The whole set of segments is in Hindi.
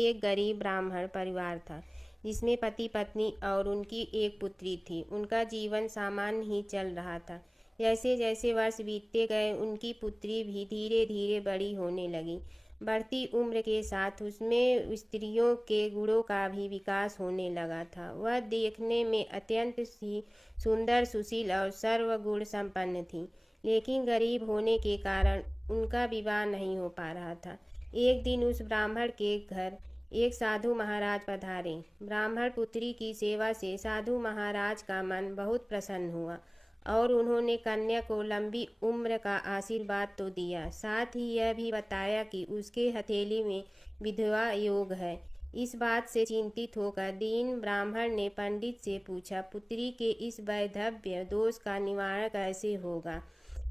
एक गरीब ब्राह्मण परिवार था जिसमें पति पत्नी और उनकी एक पुत्री थी। उनका जीवन सामान्य ही चल रहा था। जैसे जैसे वर्ष बीतते गए उनकी पुत्री भी धीरे धीरे बड़ी होने लगी। बढ़ती उम्र के साथ उसमें स्त्रियों के गुणों का भी विकास होने लगा था। वह देखने में अत्यंत ही सुंदर, सुशील और सर्वगुण संपन्न थी, लेकिन गरीब होने के कारण उनका विवाह नहीं हो पा रहा था। एक दिन उस ब्राह्मण के घर एक साधु महाराज पधारे। ब्राह्मण पुत्री की सेवा से साधु महाराज का मन बहुत प्रसन्न हुआ और उन्होंने कन्या को लंबी उम्र का आशीर्वाद तो दिया, साथ ही यह भी बताया कि उसके हथेली में विधवा योग है। इस बात से चिंतित होकर दीन ब्राह्मण ने पंडित से पूछा, पुत्री के इस वैधव्य दोष का निवारण कैसे होगा।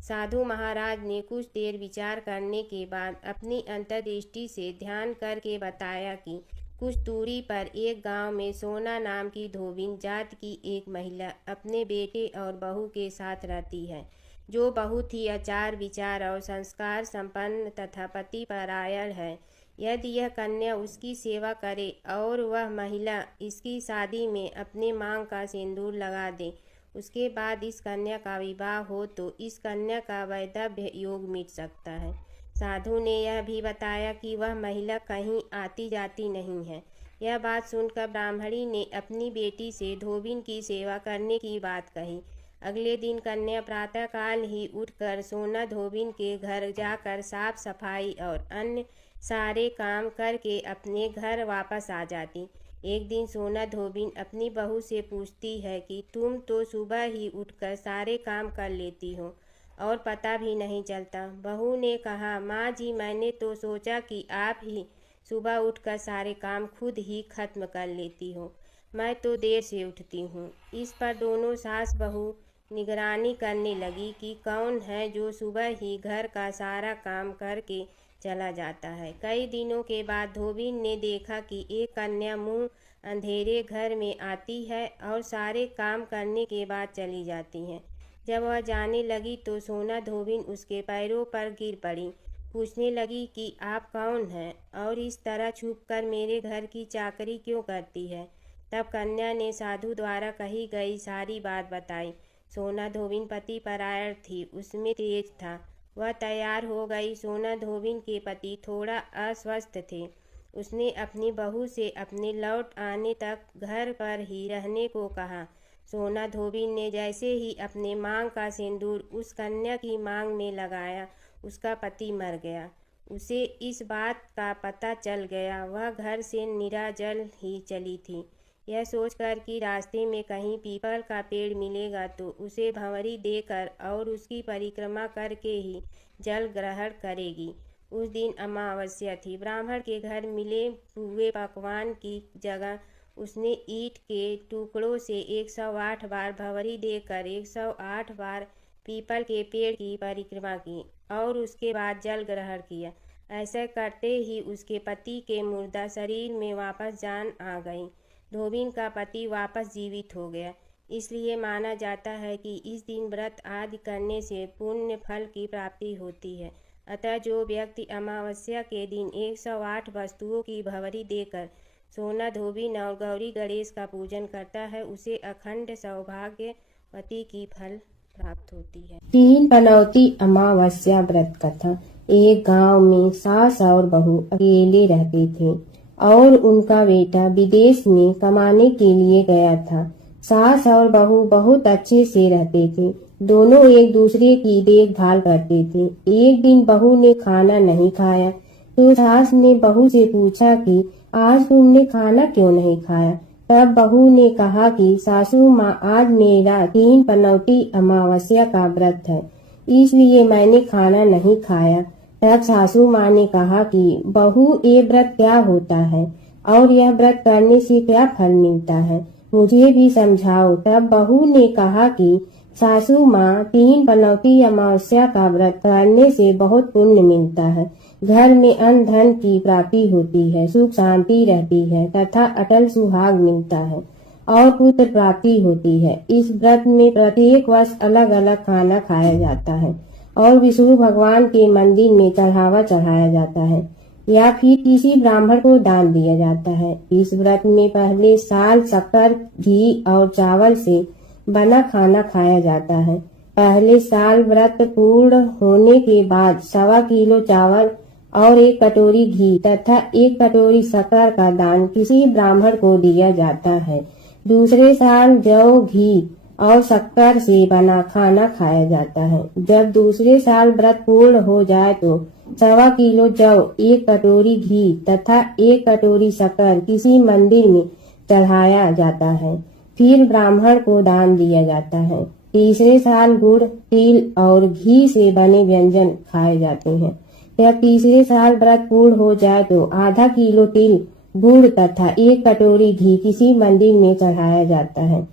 साधु महाराज ने कुछ देर विचार करने के बाद अपनी अंतर्दृष्टि से ध्यान करके बताया कि कुछ दूरी पर एक गांव में सोना नाम की धोबिन जात की एक महिला अपने बेटे और बहू के साथ रहती है, जो बहुत ही आचार विचार और संस्कार संपन्न तथा पतिपरायण है। यदि यह कन्या उसकी सेवा करे और वह महिला इसकी शादी में अपने मांग का सिंदूर लगा दे, उसके बाद इस कन्या का विवाह हो तो इस कन्या का वैधव्य योग मिट सकता है। साधु ने यह भी बताया कि वह महिला कहीं आती जाती नहीं है। यह बात सुनकर ब्राह्मणी ने अपनी बेटी से धोबिन की सेवा करने की बात कही। अगले दिन कन्या प्रातःकाल ही उठकर सोना धोबिन के घर जाकर साफ सफाई और अन्य सारे काम करके अपने घर वापस आ जाती। एक दिन सोना धोबिन अपनी बहू से पूछती है कि तुम तो सुबह ही उठकर सारे काम कर लेती हो और पता भी नहीं चलता। बहू ने कहा, माँ जी, मैंने तो सोचा कि आप ही सुबह उठकर सारे काम खुद ही खत्म कर लेती हो। मैं तो देर से उठती हूँ। इस पर दोनों सास बहू निगरानी करने लगी कि कौन है जो सुबह ही घर का सारा काम करके चला जाता है। कई दिनों के बाद धोबिन ने देखा कि एक कन्या मुंह अंधेरे घर में आती है और सारे काम करने के बाद चली जाती है। जब वह जाने लगी तो सोना धोबिन उसके पैरों पर गिर पड़ी। पूछने लगी कि आप कौन हैं और इस तरह छुपकर मेरे घर की चाकरी क्यों करती है। तब कन्या ने साधु द्वारा कही गई सारी बात बताई। सोना धोबिन पतिपरायण थी, उसमें तेज था। वह तैयार हो गई। सोना धोबिन के पति थोड़ा अस्वस्थ थे। उसने अपनी बहू से अपने लौट आने तक घर पर ही रहने को कहा। सोना धोबिन ने जैसे ही अपने मांग का सिंदूर उस कन्या की मांग में लगाया, उसका पति मर गया। उसे इस बात का पता चल गया। वह घर से निराजल ही चली थी। यह सोचकर कि रास्ते में कहीं पीपल का पेड़ मिलेगा तो उसे भंवरी देकर और उसकी परिक्रमा करके ही जल ग्रहण करेगी। उस दिन अमावस्या थी। ब्राह्मण के घर मिले हुए पकवान की जगह उसने ईंट के टुकड़ों से 108 बार भंवरी देकर 108 बार पीपल के पेड़ की परिक्रमा की और उसके बाद जल ग्रहण किया। ऐसा करते ही उसके पति के मुर्दा शरीर में वापस जान आ गई। धोबिन का पति वापस जीवित हो गया। इसलिए माना जाता है कि इस दिन व्रत आदि करने से पुण्य फल की प्राप्ति होती है। अतः जो व्यक्ति अमावस्या के दिन 108 वस्तुओं की भंवरी देकर सोना धोबिन और गौरी गणेश का पूजन करता है, उसे अखंड सौभाग्यवती की फल प्राप्त होती है। तीन पनौती अमावस्या व्रत कथा। एक गांव में सास और बहू अकेले रहते थे और उनका बेटा विदेश में कमाने के लिए गया था। सास और बहू बहुत अच्छे से रहते थे। दोनों एक दूसरे की देखभाल करते थे। एक दिन बहू ने खाना नहीं खाया तो सास ने बहू से पूछा कि आज तुमने खाना क्यों नहीं खाया। तब बहू ने कहा कि सासू माँ, आज मेरा 3 पनौती अमावस्या का व्रत है, इसलिए मैंने खाना नहीं खाया। तब सासू माँ ने कहा कि बहू, ये व्रत क्या होता है और यह व्रत करने से क्या फल मिलता है, मुझे भी समझाओ। तब बहू ने कहा कि सासू माँ, 3 पनौती अमावस्या का व्रत करने से बहुत पुण्य मिलता है। घर में अन्न धन की प्राप्ति होती है, सुख शांति रहती है तथा अटल सुहाग मिलता है और पुत्र प्राप्ति होती है। इस व्रत में प्रत्येक वर्ष अलग अलग खाना खाया जाता है और विष्णु भगवान के मंदिर में चढ़ावा चढ़ाया जाता है। या फिर किसी ब्राह्मण को दान दिया जाता है। इस व्रत में पहले साल शक्कर, घी और चावल से बना खाना खाया जाता है। पहले साल व्रत पूर्ण होने के बाद 1.25 किलो चावल और 1 कटोरी घी तथा 1 कटोरी शक्कर का दान किसी ब्राह्मण को दिया जाता है। दूसरे साल जौ, घी और शक्कर से बना खाना खाया जाता है। जब दूसरे साल व्रत पूर्ण हो जाए तो 1.25 किलो जौ, 1 कटोरी घी तथा 1 कटोरी शक्कर किसी मंदिर में चढ़ाया जाता है। फिर ब्राह्मण को दान दिया जाता है। तीसरे साल गुड़, तिल और घी से बने व्यंजन खाए जाते हैं। जब तीसरे साल व्रत पूर्ण हो जाए तो आधा किलो तिल, गुड़ तथा 1 कटोरी घी किसी मंदिर में चढ़ाया जाता है।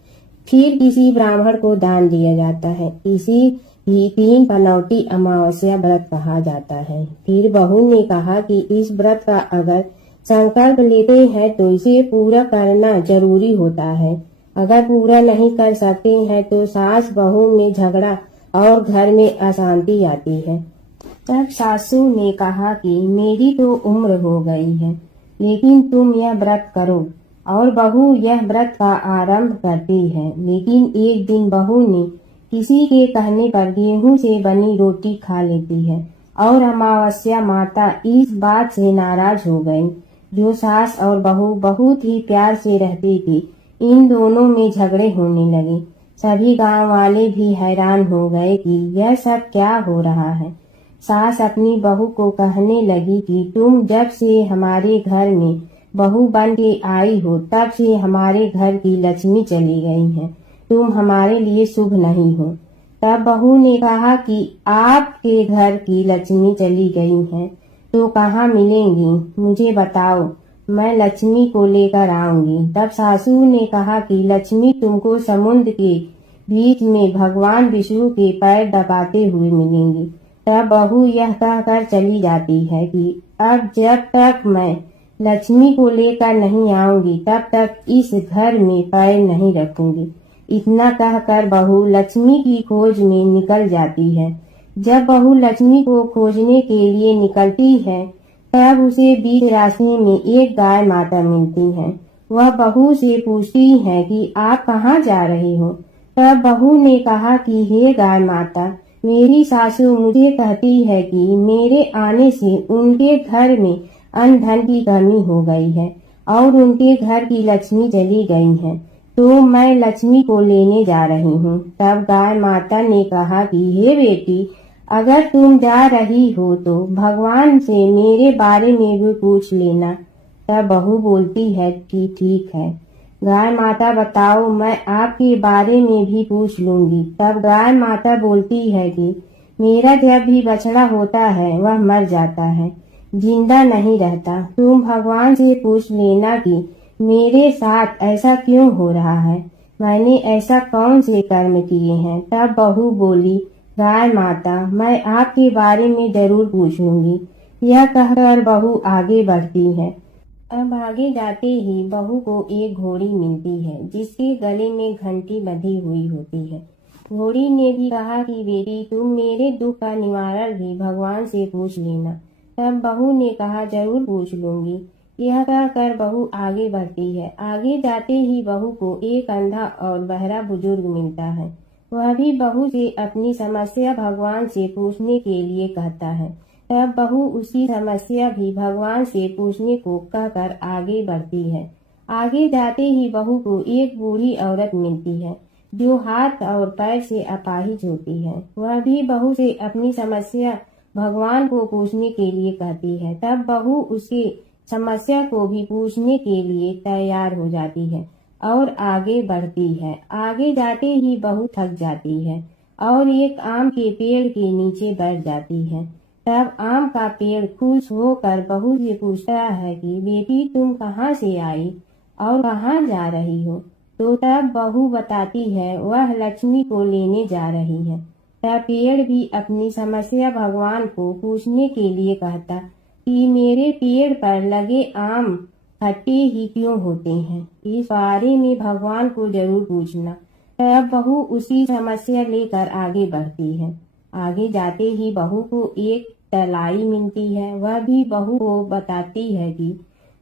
फिर किसी ब्राह्मण को दान दिया जाता है। इसी ही 3 पनौती अमावस्या व्रत कहा जाता है। फिर बहू ने कहा कि इस व्रत का अगर संकल्प लेते हैं तो इसे पूरा करना जरूरी होता है। अगर पूरा नहीं कर सकते हैं तो सास बहू में झगड़ा और घर में अशांति आती है। तब सासू ने कहा कि मेरी तो उम्र हो गई है, लेकिन तुम यह व्रत करो। और बहू यह व्रत का आरंभ करती है। लेकिन एक दिन बहू ने किसी के कहने पर गेहूं से बनी रोटी खा लेती है और अमावस्या माता इस बात से नाराज हो गई। जो सास और बहू बहुत ही प्यार से रहती थी, इन दोनों में झगड़े होने लगे। सभी गांव वाले भी हैरान हो गए कि यह सब क्या हो रहा है। सास अपनी बहू को कहने लगी कि तुम जब से हमारे घर में बहू बन के आई हो तब से हमारे घर की लक्ष्मी चली गई है। तुम हमारे लिए शुभ नहीं हो। तब बहू ने कहा कि आपके घर की लक्ष्मी चली गई है तो कहाँ मिलेंगी, मुझे बताओ, मैं लक्ष्मी को लेकर आऊंगी। तब सासू ने कहा कि लक्ष्मी तुमको समुद्र के बीच में भगवान विष्णु के पैर दबाते हुए मिलेंगी। तब बहू यह कहकर चली जाती है कि अब जब तक मैं लक्ष्मी को लेकर नहीं आऊंगी तब तक इस घर में पैर नहीं रखूंगी। इतना कहकर बहू लक्ष्मी की खोज में निकल जाती है। जब बहू लक्ष्मी को खोजने के लिए निकलती है तब उसे बीच रास्ते में एक गाय माता मिलती है। वह बहू से पूछती है कि आप कहाँ जा रही हो। तब बहू ने कहा कि हे गाय माता, मेरी सासू मुझे कहती है कि मेरे आने से उनके घर में अन्न धन की कमी हो गई है और उनके घर की लक्ष्मी चली गई है, तो मैं लक्ष्मी को लेने जा रही हूँ। तब गाय माता ने कहा कि हे बेटी, अगर तुम जा रही हो तो भगवान से मेरे बारे में भी पूछ लेना। तब बहू बोलती है कि ठीक है गाय माता, बताओ, मैं आपके बारे में भी पूछ लूंगी। तब गाय माता बोलती है कि मेरा जब भी बछड़ा होता है वह मर जाता है, जिंदा नहीं रहता। तुम भगवान से पूछ लेना कि मेरे साथ ऐसा क्यों हो रहा है, मैंने ऐसा कौन से कर्म किए हैं। तब बहू बोली, गाय माता, मैं आपके बारे में जरूर पूछूंगी। यह कहकर बहू आगे बढ़ती है। अब आगे जाते ही बहू को एक घोड़ी मिलती है जिसके गले में घंटी बंधी हुई होती है। घोड़ी ने भी कहा कि बेटी, तुम मेरे दुख का निवारण भी भगवान से पूछ लेना। तब बहू ने कहा जरूर पूछ लूंगी। यह कहकर बहू आगे बढ़ती है। आगे जाते ही बहू को एक अंधा और बहरा बुजुर्ग मिलता है। वह भी बहू से अपनी समस्या भगवान से पूछने के लिए कहता है। तब बहू उसकी समस्या भी भगवान से पूछने को कहकर आगे बढ़ती है। आगे जाते ही बहू को एक बूढ़ी औरत मिलती है जो हाथ और पैर से अपाहिज होती है। वह भी बहू से अपनी समस्या भगवान को पूछने के लिए कहती है। तब बहू उसकी समस्या को भी पूछने के लिए तैयार हो जाती है और आगे बढ़ती है। आगे जाते ही बहू थक जाती है और एक आम के पेड़ के नीचे बैठ जाती है। तब आम का पेड़ खुश होकर बहू से पूछता है कि बेटी, तुम कहाँ से आई और कहाँ जा रही हो। तो तब बहू बताती है वह लक्ष्मी को लेने जा रही है। तब पेड़ भी अपनी समस्या भगवान को पूछने के लिए कहता कि मेरे पेड़ पर लगे आम खट्टे ही क्यों होते हैं, इस बारे में भगवान को जरूर पूछना। तब बहू उसी समस्या लेकर आगे बढ़ती है। आगे जाते ही बहू को एक तलाई मिलती है। वह भी बहू को बताती है कि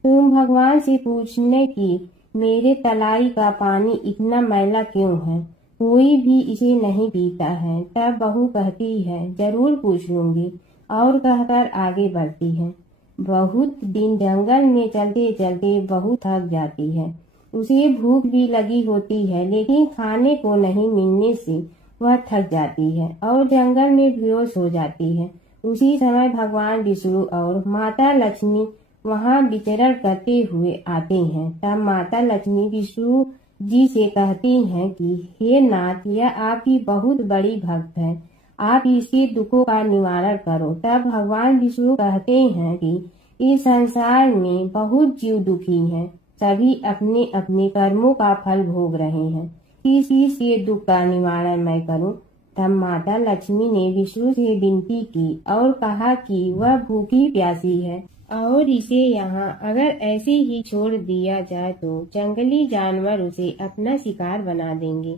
तुम भगवान से पूछने की मेरे तलाई का पानी इतना मैला क्यों है, कोई भी इसे नहीं पीता है। तब बहू कहती है जरूर पूछ लूंगी और कहकर आगे बढ़ती है। बहुत दिन जंगल में चलते चलते बहू थक जाती है। उसे भूख भी लगी होती है, लेकिन खाने को नहीं मिलने से वह थक जाती है और जंगल में बेहोश हो जाती है। उसी समय भगवान विष्णु और माता लक्ष्मी वहाँ विचरण करते हुए आते हैं। तब माता लक्ष्मी विष्णु जी से कहती हैं कि हे नाथ, यह आपकी बहुत बड़ी भक्त है, आप इसके दुखों का निवारण करो। तब भगवान विष्णु कहते हैं कि इस संसार में बहुत जीव दुखी हैं, सभी अपने अपने कर्मों का फल भोग रहे हैं, किस किस के दुख का निवारण मैं करूं। तब माता लक्ष्मी ने विष्णु से विनती की और कहा कि वह भूखी प्यासी है और इसे यहाँ अगर ऐसे ही छोड़ दिया जाए तो जंगली जानवर उसे अपना शिकार बना देंगे।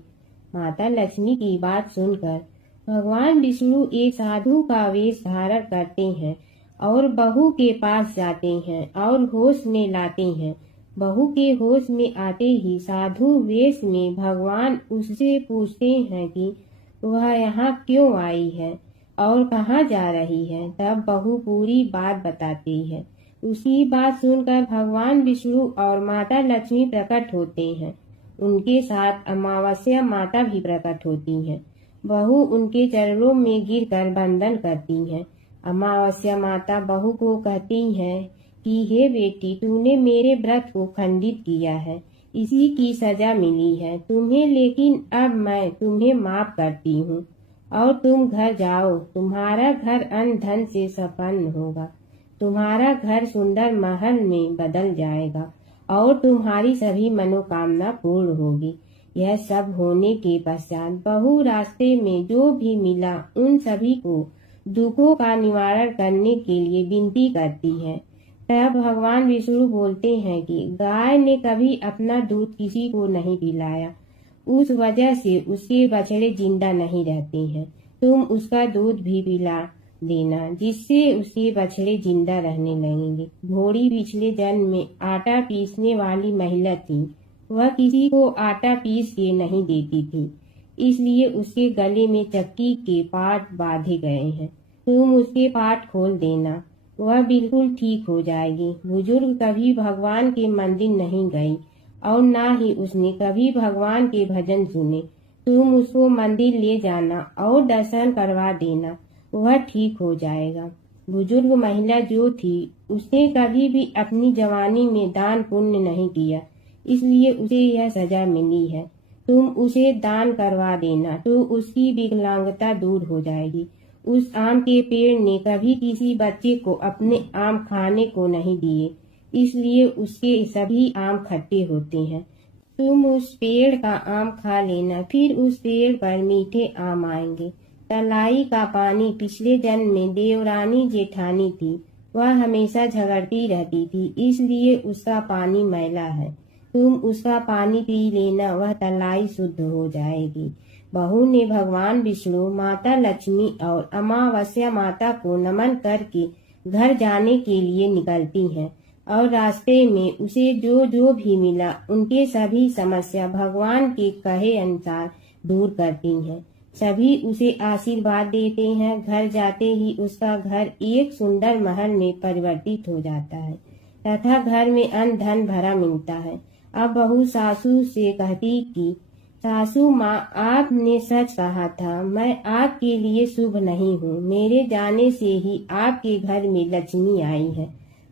माता लक्ष्मी की बात सुनकर भगवान विष्णु एक साधु का वेश धारण करते हैं और बहू के पास जाते हैं और होश में लाते हैं। बहू के होश में आते ही साधु वेश में भगवान उससे पूछते हैं कि वह यहाँ क्यों आई है और कहाँ जा रही है। तब बहू पूरी बात बताती है। उसी बात सुनकर भगवान विष्णु और माता लक्ष्मी प्रकट होते हैं। उनके साथ अमावस्या माता भी प्रकट होती हैं। बहू उनके चरणों में गिरकर वंदन करती हैं। अमावस्या माता बहू को कहती हैं कि हे बेटी, तूने मेरे व्रत को खंडित किया है, इसी की सजा मिली है तुम्हें, लेकिन अब मैं तुम्हें माफ करती हूँ और तुम घर जाओ। तुम्हारा घर अन्न धन से संपन्न होगा, तुम्हारा घर सुंदर महल में बदल जाएगा और तुम्हारी सभी मनोकामना पूर्ण होगी। यह सब होने के पश्चात बहू रास्ते में जो भी मिला उन सभी को दुखों का निवारण करने के लिए विनती करती है। तब भगवान विष्णु बोलते हैं कि गाय ने कभी अपना दूध किसी को नहीं पिलाया, उस वजह से उसके बछड़े जिंदा नहीं रहते हैं। तुम उसका दूध भी पिला देना, जिससे उसके बछड़े जिंदा रहने लगेंगे। घोड़ी पिछले जन्म में आटा पीसने वाली महिला थी। वह किसी को आटा पीस के नहीं देती थी, इसलिए उसके गले में चक्की के पाट बांधे गए हैं। तुम उसके पाट खोल देना, वह बिल्कुल ठीक हो जाएगी। बुजुर्ग कभी भगवान के मंदिर नहीं गई और ना ही उसने कभी भगवान के भजन सुने। तुम उसको मंदिर ले जाना और दर्शन करवा देना, वह ठीक हो जाएगा। बुजुर्ग महिला जो थी उसने कभी भी अपनी जवानी में दान पुण्य नहीं किया, इसलिए उसे यह सजा मिली है। तुम उसे दान करवा देना तो उसकी विकलांगता दूर हो जाएगी। उस आम के पेड़ ने कभी किसी बच्चे को अपने आम खाने को नहीं दिए, इसलिए उसके सभी आम खट्टे होते हैं। तुम उस पेड़ का आम खा लेना, फिर उस पेड़ पर मीठे आम आएंगे। तलाई का पानी पिछले जन्म में देवरानी जेठानी थी, वह हमेशा झगड़ती रहती थी, इसलिए उसका पानी मैला है। तुम उसका पानी पी लेना, वह तलाई शुद्ध हो जाएगी। बहू ने भगवान विष्णु, माता लक्ष्मी और अमावस्या माता को नमन करके घर जाने के लिए निकलती हैं और रास्ते में उसे जो जो भी मिला उनके सभी समस्या भगवान के कहे अनुसार दूर करती हैं। सभी उसे आशीर्वाद देते हैं। घर जाते ही उसका घर एक सुंदर महल में परिवर्तित हो जाता है तथा घर में अन्न धन भरा मिलता है। अब बहू सासू से कहती कि सासू माँ, आपने सच कहा था, मैं आपके लिए शुभ नहीं हूँ। मेरे जाने से ही आपके घर में लक्ष्मी आई है।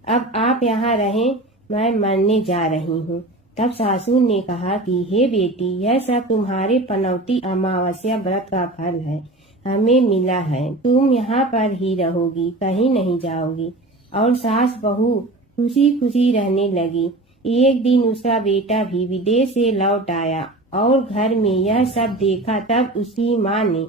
अब आप यहाँ रहें, मैं मरने जा रही हूँ। तब सासू ने कहा कि हे बेटी, यह सब तुम्हारे पनौती अमावस्या व्रत का फल है, हमें मिला है। तुम यहाँ पर ही रहोगी, कहीं नहीं जाओगी। और सास बहू खुशी खुशी रहने लगी। एक दिन उसका बेटा भी विदेश से लौट आया और घर में यह सब देखा। तब उसकी माँ ने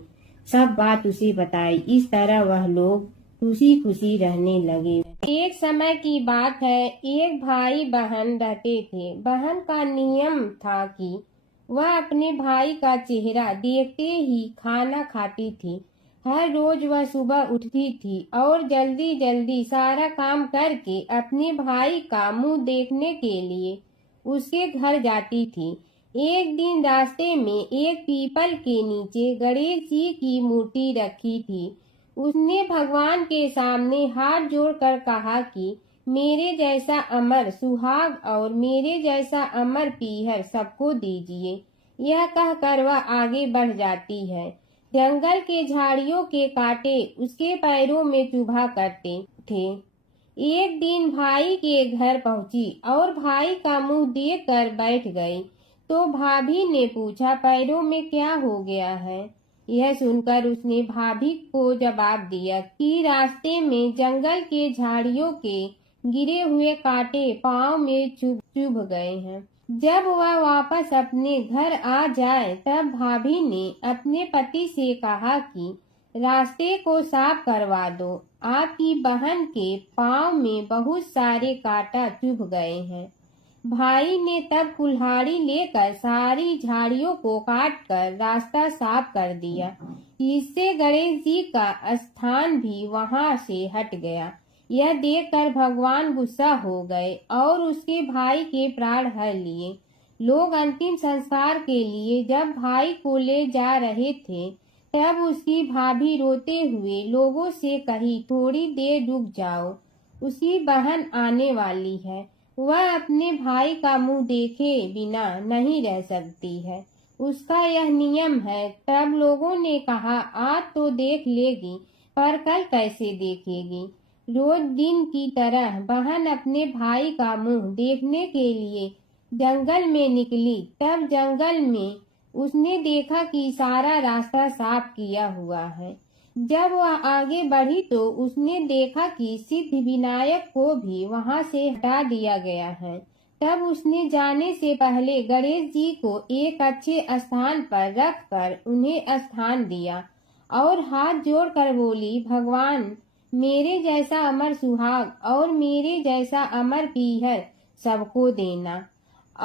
सब बात उसे बताई। इस तरह वह लोग खुशी खुशी रहने लगे। एक समय की बात है, एक भाई बहन रहते थे। बहन का नियम था कि वह अपने भाई का चेहरा देखते ही खाना खाती थी। हर रोज वह सुबह उठती थी और जल्दी जल्दी सारा काम करके अपने भाई का मुंह देखने के लिए उसके घर जाती थी। एक दिन रास्ते में एक पीपल के नीचे गणेश जी की मूर्ति रखी थी। उसने भगवान के सामने हाथ जोड़कर कहा कि मेरे जैसा अमर सुहाग और मेरे जैसा अमर पीहर सबको दीजिए। यह कहकर वह आगे बढ़ जाती है। जंगल के झाड़ियों के कांटे उसके पैरों में चुभा करते थे। एक दिन भाई के घर पहुंची और भाई का मुंह देखकर बैठ गई तो भाभी ने पूछा, पैरों में क्या हो गया है? यह सुनकर उसने भाभी को जवाब दिया कि रास्ते में जंगल के झाड़ियों के गिरे हुए कांटे पांव में चुभ गए हैं। जब वह वापस अपने घर आ जाए तब भाभी ने अपने पति से कहा कि रास्ते को साफ करवा दो, आपकी बहन के पांव में बहुत सारे कांटा चुभ गए हैं। भाई ने तब कुल्हाड़ी लेकर सारी झाड़ियों को काटकर रास्ता साफ कर दिया, जिससे गणेश जी का स्थान भी वहां से हट गया। यह देखकर भगवान गुस्सा हो गए और उसके भाई के प्राण हर लिए। लोग अंतिम संस्कार के लिए जब भाई को ले जा रहे थे तब उसकी भाभी रोते हुए लोगों से कही, थोड़ी देर रुक जाओ, उसकी बहन आने वाली है, वह अपने भाई का मुंह देखे बिना नहीं रह सकती है, उसका यह नियम है। तब लोगों ने कहा, आज तो देख लेगी पर कल कैसे देखेगी? रोज दिन की तरह बहन अपने भाई का मुंह देखने के लिए जंगल में निकली। तब जंगल में उसने देखा कि सारा रास्ता साफ किया हुआ है। जब वह आगे बढ़ी तो उसने देखा कि सिद्धि विनायक को भी वहां से हटा दिया गया है। तब उसने जाने से पहले गणेश जी को एक अच्छे स्थान पर रखकर उन्हें स्थान दिया और हाथ जोड़कर बोली, भगवान मेरे जैसा अमर सुहाग और मेरे जैसा अमर पीहर सबको देना।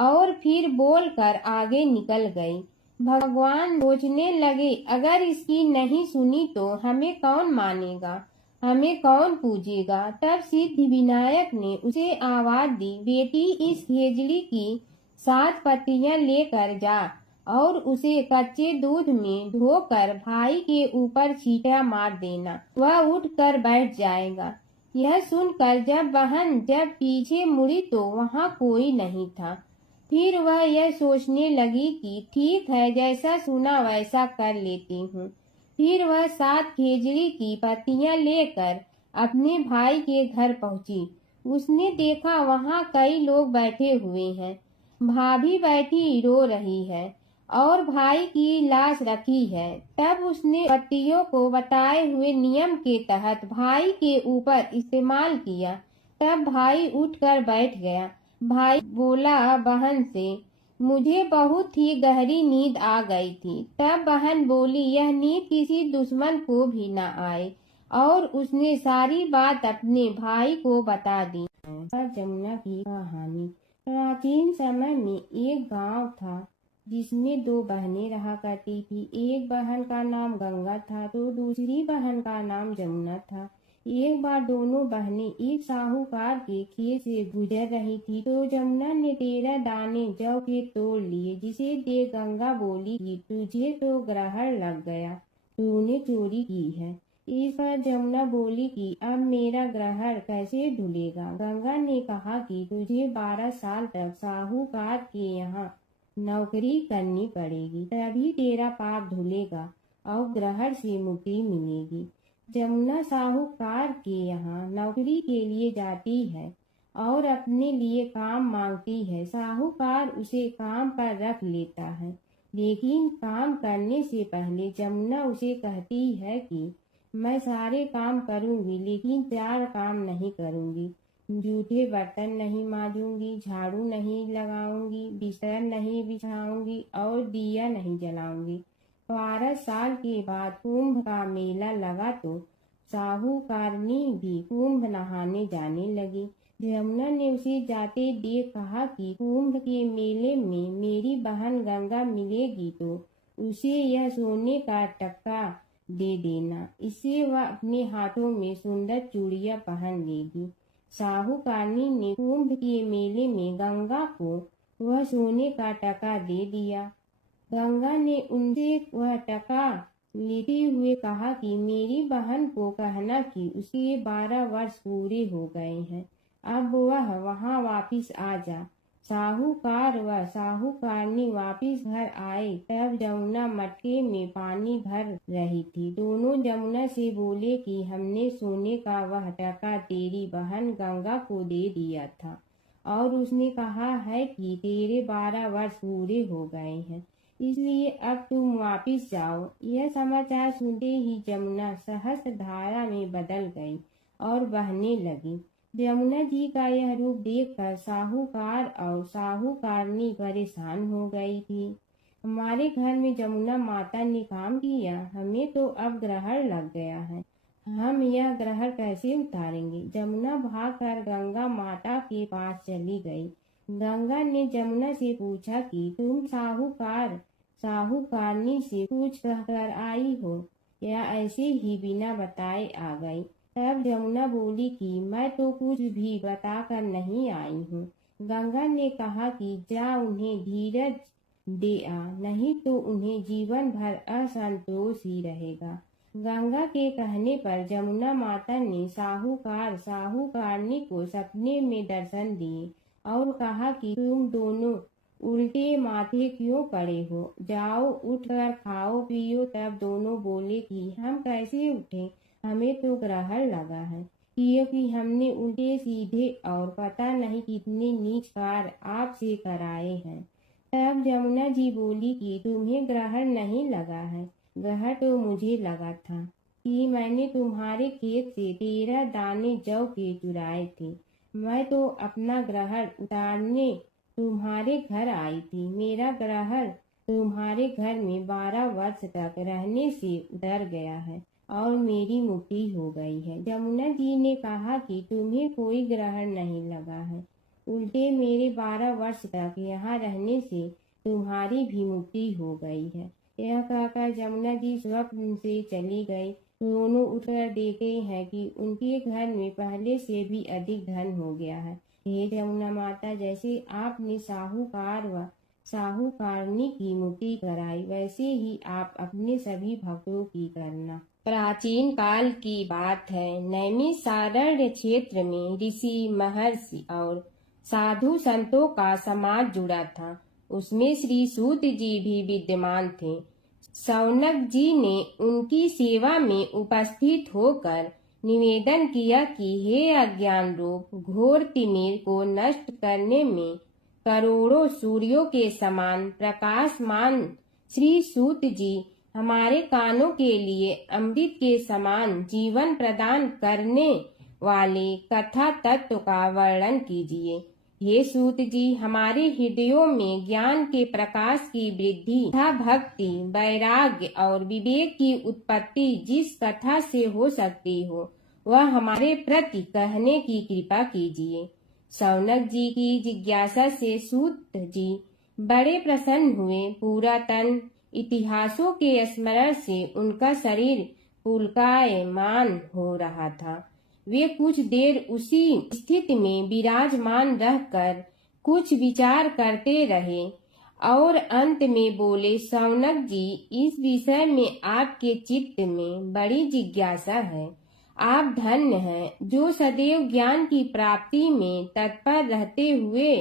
और फिर बोलकर आगे निकल गई। भगवान सोचने लगे, अगर इसकी नहीं सुनी तो हमें कौन मानेगा, हमें कौन पूजेगा? तब सिद्धि विनायक ने उसे आवाज दी, बेटी इस खेजड़ी की 7 पत्तियां लेकर जा और उसे कच्चे दूध में धोकर भाई के ऊपर छींटा मार देना, वह उठकर बैठ जाएगा। यह सुनकर जब पीछे मुड़ी तो वहाँ कोई नहीं था। फिर वह यह सोचने लगी कि ठीक है, जैसा सुना वैसा कर लेती हूँ। फिर वह 7 खेजड़ी की पत्तियां लेकर अपने भाई के घर पहुंची। उसने देखा वहाँ कई लोग बैठे हुए हैं। भाभी बैठी रो रही है और भाई की लाश रखी है। तब उसने पत्तियों को बताए हुए नियम के तहत भाई के ऊपर इस्तेमाल किया। तब भाई उठकर बैठ गया। भाई बोला बहन से, मुझे बहुत ही गहरी नींद आ गई थी। तब बहन बोली, यह नींद किसी दुश्मन को भी न आए, और उसने सारी बात अपने भाई को बता दी। जमुना की कहानी। प्राचीन समय में एक गांव था जिसमें 2 बहनें रहा करती थी। एक बहन का नाम गंगा था तो दूसरी बहन का नाम जमुना था। एक बार दोनों बहनें एक साहूकार के खेत से गुजर रही थी तो जमुना ने 13 दाने जौ के तोड़ लिए, जिसे देख गंगा बोली कि तुझे तो ग्रहण लग गया, तूने चोरी की है। इस पर जमुना बोली कि अब मेरा ग्रहण कैसे धुलेगा? गंगा ने कहा कि तुझे 12 साल तक साहूकार के यहाँ नौकरी करनी पड़ेगी, तभी तेरा पाप धुलेगा और ग्रहण से मुक्ति मिलेगी। जमुना साहूकार के यहाँ नौकरी के लिए जाती है और अपने लिए काम मांगती है। साहूकार उसे काम पर रख लेता है, लेकिन काम करने से पहले जमुना उसे कहती है कि मैं सारे काम करूंगी लेकिन 4 काम नहीं करूंगी। जूठे बर्तन नहीं मांजूंगी, झाड़ू नहीं लगाऊंगी, बिस्तर नहीं बिछाऊंगी और दिया नहीं जलाऊंगी। 12 साल के बाद कुंभ का मेला लगा तो साहूकारनी भी कुंभ नहाने जाने लगी। जमुना ने उसे जाते देख कहा कि कुंभ के मेले में मेरी बहन गंगा मिलेगी तो उसे यह सोने का टक्का दे देना, इससे वह अपने हाथों में सुंदर चूड़ियां पहन लेगी। साहूकारनी ने कुंभ के मेले में गंगा को वह सोने का टका दे दिया। गंगा ने उनसे वह टका लेते हुए कहा कि मेरी बहन को कहना कि उसके 12 वर्ष पूरे हो गए हैं, अब वह वहां वापिस आ जा। साहूकार व साहूकारनी वापिस घर आए तब जमुना मटके में पानी भर रही थी। दोनों जमुना से बोले कि हमने सोने का वह टका तेरी बहन गंगा को दे दिया था और उसने कहा है कि तेरे 12 वर्ष पूरे हो गए हैं, इसलिए अब तुम वापिस जाओ। यह समाचार सुनते ही जमुना सहस्त्र धारा में बदल गई और बहने लगी। यमुना जी का यह रूप देखकर साहूकार और साहूकारनी परेशान हो गई थी। हमारे घर में जमुना माता ने काम किया, हमें तो अब ग्रहण लग गया है, हम यह ग्रहण कैसे उतारेंगे। जमुना भागकर गंगा माता के पास चली गई। गंगा ने जमुना से पूछा कि तुम साहूकारनी से पूछ कर आई हो या ऐसे ही बिना बताए आ गई। तब जमुना बोली कि मैं तो कुछ भी बताकर नहीं आई हूँ। गंगा ने कहा कि जा उन्हें धीरज दे आ, नहीं तो उन्हें जीवन भर असंतोष ही रहेगा। गंगा के कहने पर जमुना माता ने साहूकारनी को सपने में दर्शन दिए और कहा कि तुम दोनों उल्टे माथे क्यों पड़े हो, जाओ उठकर खाओ पियो। तब दोनों बोले कि हम कैसे उठें, हमें तो ग्रहण लगा है, क्योंकि हमने उल्टे सीधे और पता नहीं कितने नीच कार्य आपसे कराए हैं। तब जमुना जी बोली कि तुम्हें ग्रहण नहीं लगा है, ग्रहण तो मुझे लगा था कि मैंने तुम्हारे खेत से 13 दाने जौ के चुराए थे। मैं तो अपना ग्रहण उतारने तुम्हारे घर आई थी। मेरा ग्रहण तुम्हारे घर में 12 वर्ष तक रहने से उतर गया है और मेरी मुक्ति हो गई है। जमुना जी ने कहा कि तुम्हें कोई ग्रहण नहीं लगा है, उल्टे मेरे 12 वर्ष तक यहाँ रहने से तुम्हारी भी मुक्ति हो गई है। यह कहकर जमुना जी स्वप्न से चली गई। दोनों उठकर देखते हैं कि उनके घर में पहले से भी अधिक धन हो गया है। हे जमुना माता, जैसे आपने साहूकार व साहूकारनी की मुक्ति कराई, वैसे ही आप अपने सभी भक्तों की करना। प्राचीन काल की बात है। नैमिषारण्य क्षेत्र में ऋषि, महर्षि और साधु संतों का समाज जुड़ा था। उसमें श्री सूत जी भी विद्यमान थे। शौनक जी ने उनकी सेवा में उपस्थित होकर निवेदन किया कि हे अज्ञान रूप घोर तिमिर को नष्ट करने में करोड़ों सूर्यों के समान प्रकाशमान श्री सूत जी हमारे कानों के लिए अमृत के समान जीवन प्रदान करने वाले कथा तत्व का वर्णन कीजिए। हे सूत जी, हमारे हृदयों में ज्ञान के प्रकाश की वृद्धि तथा भक्ति, वैराग्य और विवेक की उत्पत्ति जिस कथा से हो सकती हो, वह हमारे प्रति कहने की कृपा कीजिए। शौनक जी की जिज्ञासा से सूत जी बड़े प्रसन्न हुए। पुरातन इतिहासों के स्मरण से उनका शरीर पुलकायमान हो रहा था। वे कुछ देर उसी स्थिति में विराजमान रहकर कुछ विचार करते रहे और अंत में बोले, शौनक जी, इस विषय में आपके चित्त में बड़ी जिज्ञासा है। आप धन्य हैं जो सदैव ज्ञान की प्राप्ति में तत्पर रहते हुए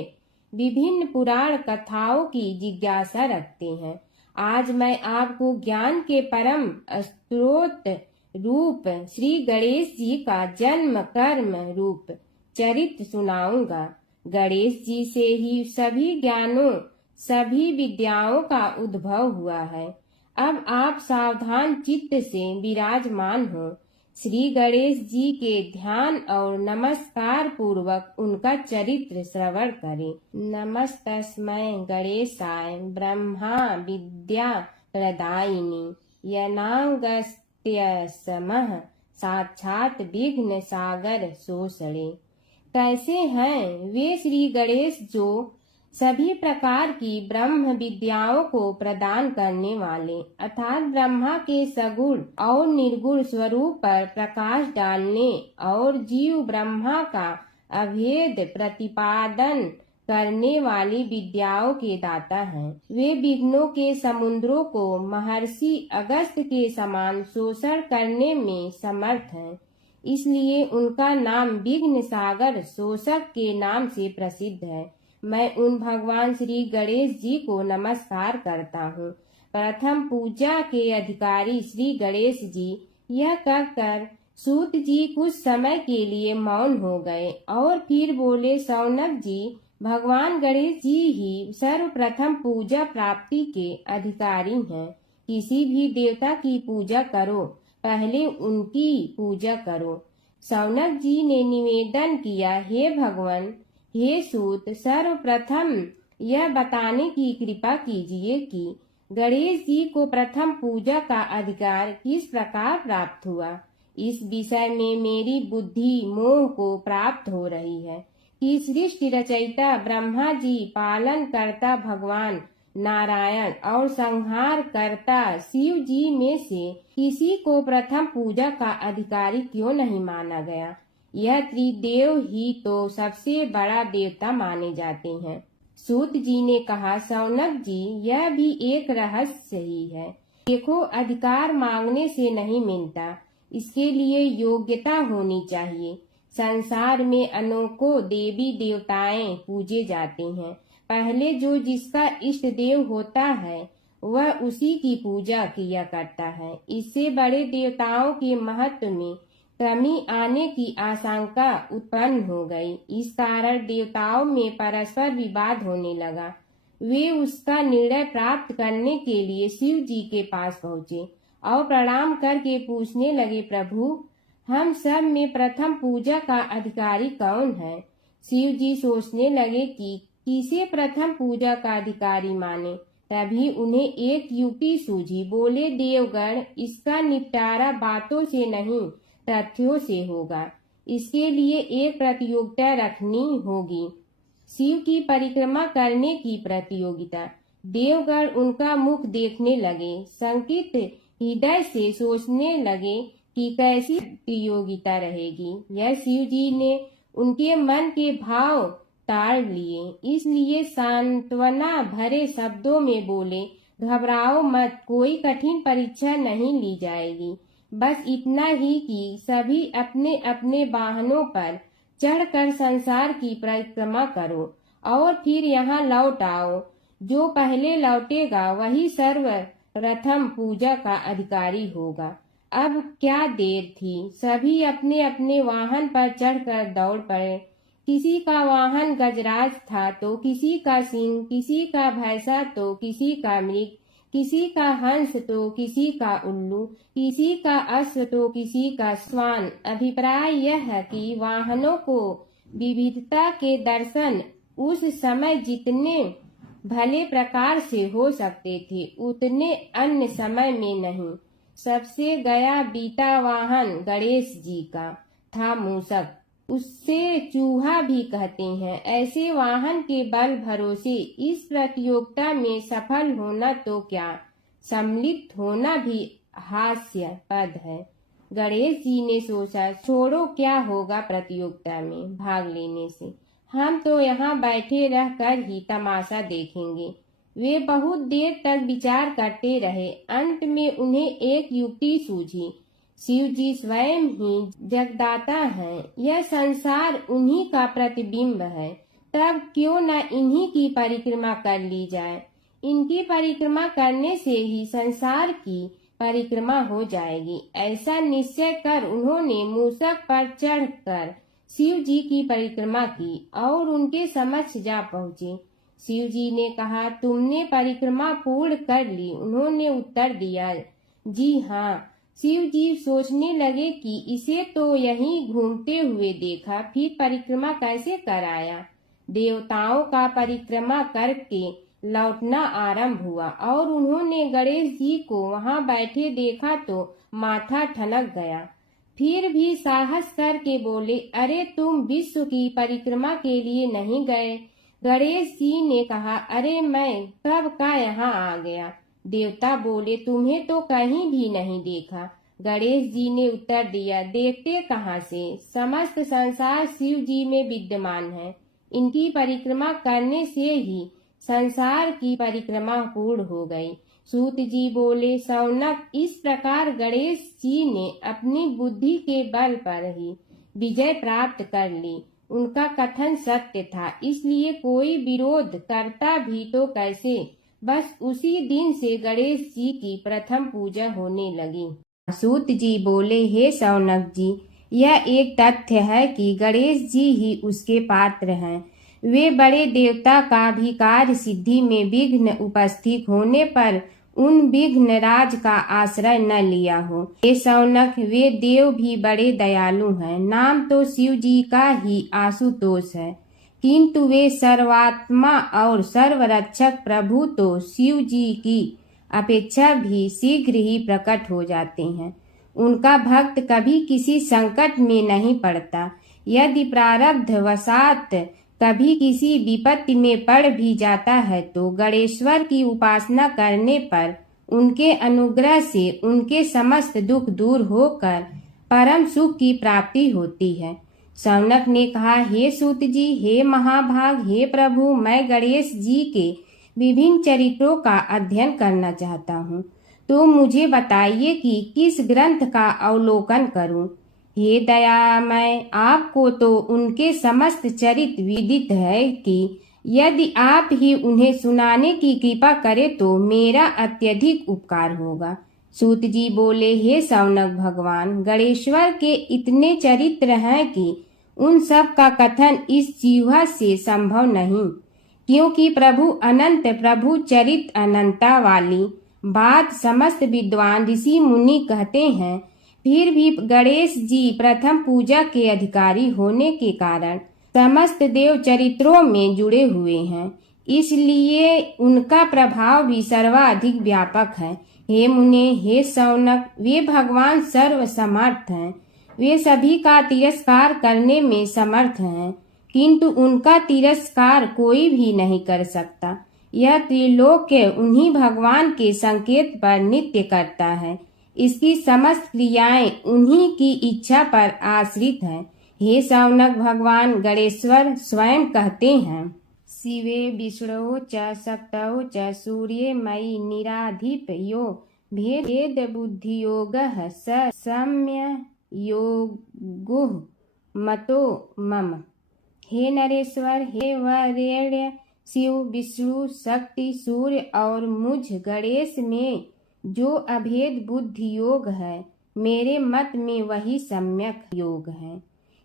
विभिन्न पुराण कथाओं की जिज्ञासा रखते हैं। आज मैं आपको ज्ञान के परम स्रोत रूप श्री गणेश जी का जन्म कर्म रूप चरित्र सुनाऊंगा। गणेश जी से ही सभी ज्ञानों, सभी विद्याओं का उद्भव हुआ है। अब आप सावधान चित्त से विराजमान हो। श्री गणेश जी के ध्यान और नमस्कार पूर्वक उनका चरित्र श्रवण करें। नमस्तस्मै गणेशाय ब्रह्मा विद्या प्रदायिनी यनागस्त्यसमः साक्षात विघ्न सागर सोसड़े। कैसे हैं वे श्री गणेश जो सभी प्रकार की ब्रह्म विद्याओं को प्रदान करने वाले अर्थात ब्रह्मा के सगुण और निर्गुण स्वरूप पर प्रकाश डालने और जीव ब्रह्मा का अभेद प्रतिपादन करने वाली विद्याओं के दाता हैं। वे विघ्नों के समुद्रों को महर्षि अगस्त के समान शोषण करने में समर्थ हैं। इसलिए उनका नाम विघ्न सागर शोषक के नाम से प्रसिद्ध है। मैं उन भगवान श्री गणेश जी को नमस्कार करता हूँ। प्रथम पूजा के अधिकारी श्री गणेश जी, यह कहकर सूत जी कुछ समय के लिए मौन हो गए और फिर बोले, शौनक जी, भगवान गणेश जी ही सर्वप्रथम पूजा प्राप्ति के अधिकारी हैं। किसी भी देवता की पूजा करो, पहले उनकी पूजा करो। शौनक जी ने निवेदन किया, हे भगवान, हे सूत, सर्वप्रथम यह बताने की कृपा कीजिए कि गणेश जी को प्रथम पूजा का अधिकार किस प्रकार प्राप्त हुआ। इस विषय में मेरी बुद्धि मोह को प्राप्त हो रही है कि सृष्टि रचयिता ब्रह्मा जी, पालन करता भगवान नारायण और संहार करता शिव जी में से किसी को प्रथम पूजा का अधिकारी क्यों नहीं माना गया। यह त्रिदेव ही तो सबसे बड़ा देवता माने जाते हैं। सूत जी ने कहा, शौनक जी, यह भी एक रहस्य ही है। देखो, अधिकार मांगने से नहीं मिलता, इसके लिए योग्यता होनी चाहिए। संसार में अनेकों देवी देवताएं पूजे जाते हैं। पहले जो जिसका इष्ट देव होता है वह उसी की पूजा किया करता है। इससे बड़े देवताओं के महत्व में कमी आने की आशंका उत्पन्न हो गई। इस कारण देवताओं में परस्पर विवाद होने लगा। वे उसका निर्णय प्राप्त करने के लिए शिव जी के पास पहुँचे और प्रणाम करके पूछने लगे, प्रभु, हम सब में प्रथम पूजा का अधिकारी कौन है। शिव जी सोचने लगे कि किसे प्रथम पूजा का अधिकारी माने। तभी उन्हें एक युक्ति सूझी। बोले, देवगण, इसका निपटारा बातों से नहीं तथ्यों से होगा। इसके लिए एक प्रतियोगिता रखनी होगी, शिव की परिक्रमा करने की प्रतियोगिता। देवगण उनका मुख देखने लगे, शंकित हृदय से सोचने लगे कि कैसी प्रतियोगिता रहेगी। यह शिव जी ने उनके मन के भाव ताड़ लिए, इसलिए सांत्वना भरे शब्दों में बोले, घबराओ मत, कोई कठिन परीक्षा नहीं ली जाएगी। बस इतना ही कि सभी अपने अपने वाहनों पर चढ़कर संसार की परिक्रमा करो और फिर यहाँ लौट आओ। जो पहले लौटेगा वही सर्वप्रथम पूजा का अधिकारी होगा। अब क्या देर थी, सभी अपने अपने वाहन पर चढ़कर दौड़ पड़े। किसी का वाहन गजराज था तो किसी का सिंह, किसी का भैंसा तो किसी का मृग, किसी का हंस तो किसी का उल्लू, किसी का अश्व तो किसी का श्वान। अभिप्राय यह है कि वाहनों को विविधता के दर्शन उस समय जितने भले प्रकार से हो सकते थे उतने अन्य समय में नहीं। सबसे गया बीता वाहन गणेश जी का था मूषक, उससे चूहा भी कहते हैं। ऐसे वाहन के बल भरोसे इस प्रतियोगिता में सफल होना तो क्या, सम्मिलित होना भी हास्यास्पद है। गणेश जी ने सोचा, छोड़ो, क्या होगा प्रतियोगिता में भाग लेने से, हम तो यहाँ बैठे रहकर ही तमाशा देखेंगे। वे बहुत देर तक विचार करते रहे। अंत में उन्हें एक युक्ति सूझी। शिव जी स्वयं ही जगदाता हैं, यह संसार उन्हीं का प्रतिबिंब है, तब क्यों न इन्हीं की परिक्रमा कर ली जाए। इनकी परिक्रमा करने से ही संसार की परिक्रमा हो जाएगी। ऐसा निश्चय कर उन्होंने मूषक पर चढ़कर शिव जी की परिक्रमा की और उनके समक्ष जा पहुँचे। शिव जी ने कहा, तुमने परिक्रमा पूर्ण कर ली। उन्होंने उत्तर दिया, जी हाँ। शिव जी सोचने लगे कि इसे तो यहीं घूमते हुए देखा, फिर परिक्रमा कैसे कराया। देवताओं का परिक्रमा करके लौटना आरंभ हुआ और उन्होंने गणेश जी को वहां बैठे देखा तो माथा ठनक गया। फिर भी साहस करके बोले, अरे तुम विश्व की परिक्रमा के लिए नहीं गए, गणेश जी ने कहा, अरे मैं कब का यहाँ आ गया। देवता बोले, तुम्हें तो कहीं भी नहीं देखा। गणेश जी ने उत्तर दिया, देखते कहाँ से, समस्त संसार शिव जी में विद्यमान है। इनकी परिक्रमा करने से ही संसार की परिक्रमा पूर्ण हो गई। सूत जी बोले, शौनक, इस प्रकार गणेश जी ने अपनी बुद्धि के बल पर ही विजय प्राप्त कर ली। उनका कथन सत्य था, इसलिए कोई विरोध करता भी तो कैसे। बस उसी दिन से गणेश जी की प्रथम पूजा होने लगी। सूत जी बोले, हे शौनक जी, यह एक तथ्य है कि गणेश जी ही उसके पात्र हैं। वे बड़े देवता का भी कार्य सिद्धि में विघ्न उपस्थित होने पर उन विघ्न राज का आश्रय न लिया हो। हे शौनक, वे देव भी बड़े दयालु हैं। नाम तो शिव जी का ही आशुतोष है, किंतु वे सर्वात्मा और सर्वरक्षक प्रभु तो शिव जी की अपेक्षा भी शीघ्र ही प्रकट हो जाते हैं। उनका भक्त कभी किसी संकट में नहीं पड़ता। यदि प्रारब्ध वशात कभी किसी विपत्ति में पड़ भी जाता है तो गणेश्वर की उपासना करने पर उनके अनुग्रह से उनके समस्त दुख दूर होकर परम सुख की प्राप्ति होती है। शौनक ने कहा, हे सूत जी, हे महाभाग, हे प्रभु, मैं गणेश जी के विभिन्न चरित्रों का अध्ययन करना चाहता हूँ, तो मुझे बताइए कि किस ग्रंथ का अवलोकन करूँ। हे दयामय, आपको तो उनके समस्त चरित्र विदित है कि यदि आप ही उन्हें सुनाने की कृपा करें तो मेरा अत्यधिक उपकार होगा। सूत जी बोले, हे शौनक भगवान, गणेश्वर के इतने चरित्र हैं कि उन सब का कथन इस जीवा से संभव नहीं, क्योंकि प्रभु अनंत, प्रभु चरित्र अनंता वाली बात समस्त विद्वान ऋषि मुनि कहते हैं। फिर भी गणेश जी प्रथम पूजा के अधिकारी होने के कारण समस्त देव चरित्रों में जुड़े हुए हैं, इसलिए उनका प्रभाव भी सर्वाधिक व्यापक है। हे मुने, हे शौनक, वे भगवान सर्व समर्थ हैं। वे सभी का तिरस्कार करने में समर्थ हैं, किंतु उनका तिरस्कार कोई भी नहीं कर सकता। यह त्रिलोक्य उन्हीं भगवान के संकेत पर नित्य करता है। इसकी समस्त क्रियाएं उन्हीं की इच्छा पर आश्रित हैं। हे शौनक भगवान गणेश्वर स्वयं कहते हैं, शिवे विष्णु च शक्तौ च सूर्ये मयि निराधिप यो भेद बुद्धि योग स सम्य योगो मतो मम। हे नरेश्वर, हे वरेण्य, शिव, विष्णु, शक्ति, सूर्य और मुझ गणेश में जो अभेद बुद्धि योग है, मेरे मत में वही सम्यक योग है।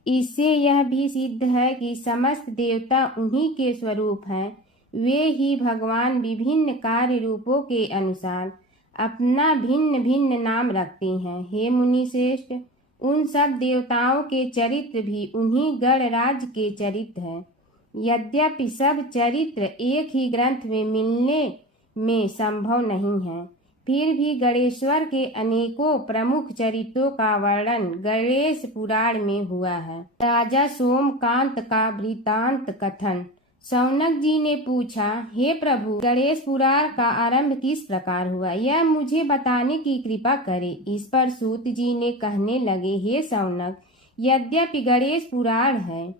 इससे यह भी सिद्ध है कि समस्त देवता उन्हीं के स्वरूप हैं। वे ही भगवान विभिन्न कार्य रूपों के अनुसार अपना भिन्न भिन्न नाम रखते हैं। हे मुनि श्रेष्ठ, उन सब देवताओं के चरित्र भी उन्हीं गणराज के चरित्र हैं। यद्यपि सब चरित्र एक ही ग्रंथ में मिलने में संभव नहीं है, फिर भी गणेश्वर के अनेकों प्रमुख चरित्रों का वर्णन गणेश पुराण में हुआ है। राजा सोमकांत का वृत्तांत कथन। शौनक जी ने पूछा, हे प्रभु, गणेश पुराण का आरंभ किस प्रकार हुआ, यह मुझे बताने की कृपा करे। इस पर सूत जी ने कहने लगे, हे शौनक, यद्यपि गणेश पुराण है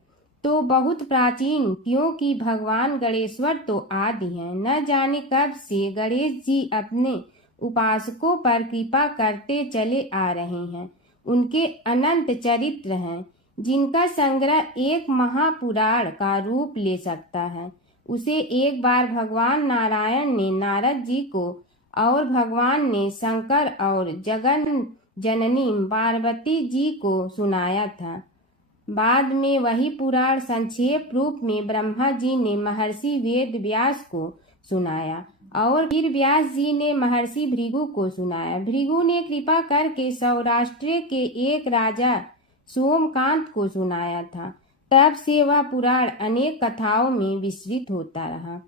तो बहुत प्राचीन, क्योंकि भगवान गणेश्वर तो आदि हैं। न जाने कब से गणेश जी अपने उपासकों पर कृपा करते चले आ रहे हैं। उनके अनंत चरित्र हैं, जिनका संग्रह एक महापुराण का रूप ले सकता है। उसे एक बार भगवान नारायण ने नारद जी को और भगवान ने शंकर और जगन जननी पार्वती जी को सुनाया था। बाद में वही पुराण संक्षेप रूप में ब्रह्मा जी ने महर्षि वेद व्यास को सुनाया और फिर व्यास जी ने महर्षि भृगु को सुनाया। भृगु ने कृपा करके सौराष्ट्र के एक राजा सोमकांत को सुनाया था। तब से वह पुराण अनेक कथाओं में विस्तृत होता रहा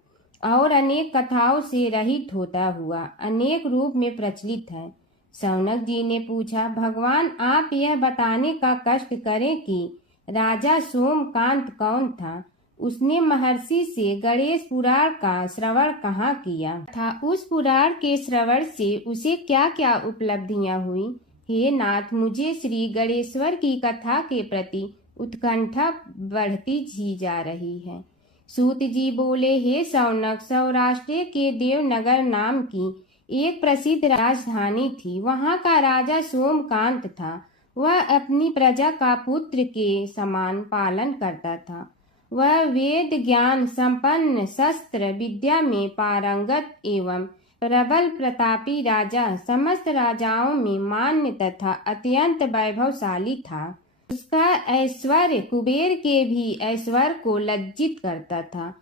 और अनेक कथाओं से रहित होता हुआ अनेक रूप में प्रचलित है। शौनक जी ने पूछा, भगवान, आप यह बताने का कष्ट करें कि राजा सोमकांत कौन था। उसने महर्षि से गणेश पुराण का श्रवण कहाँ किया था, उस पुराण के श्रवण से उसे क्या क्या उपलब्धियां हुई। हे नाथ, मुझे श्री गणेश्वर की कथा के प्रति उत्कंठा बढ़ती ही जा रही है। सूत जी बोले, हे शौनक, सौराष्ट्र के देवनगर नाम की एक प्रसिद्ध राजधानी थी। वहाँ का राजा सोमकांत था। वह अपनी प्रजा का पुत्र के समान पालन करता था। वह वेद ज्ञान संपन्न, शस्त्र विद्या में पारंगत एवं प्रबल प्रतापी राजा, समस्त राजाओं में मान्य तथा अत्यंत वैभवशाली था। उसका ऐश्वर्य कुबेर के भी ऐश्वर्य को लज्जित करता था।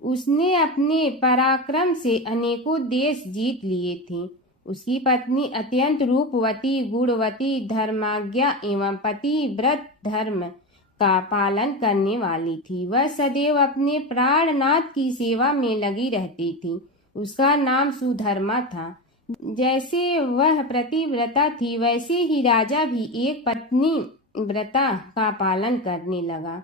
उसने अपने पराक्रम से अनेकों देश जीत लिए थे। उसकी पत्नी अत्यंत रूपवती, गुणवती, धर्माज्ञा एवं पतिव्रत धर्म का पालन करने वाली थी। वह सदैव अपने प्राणनाथ की सेवा में लगी रहती थी। उसका नाम सुधर्मा था। जैसे वह प्रतिव्रता थी, वैसे ही राजा भी एक पत्नी व्रता का पालन करने लगा।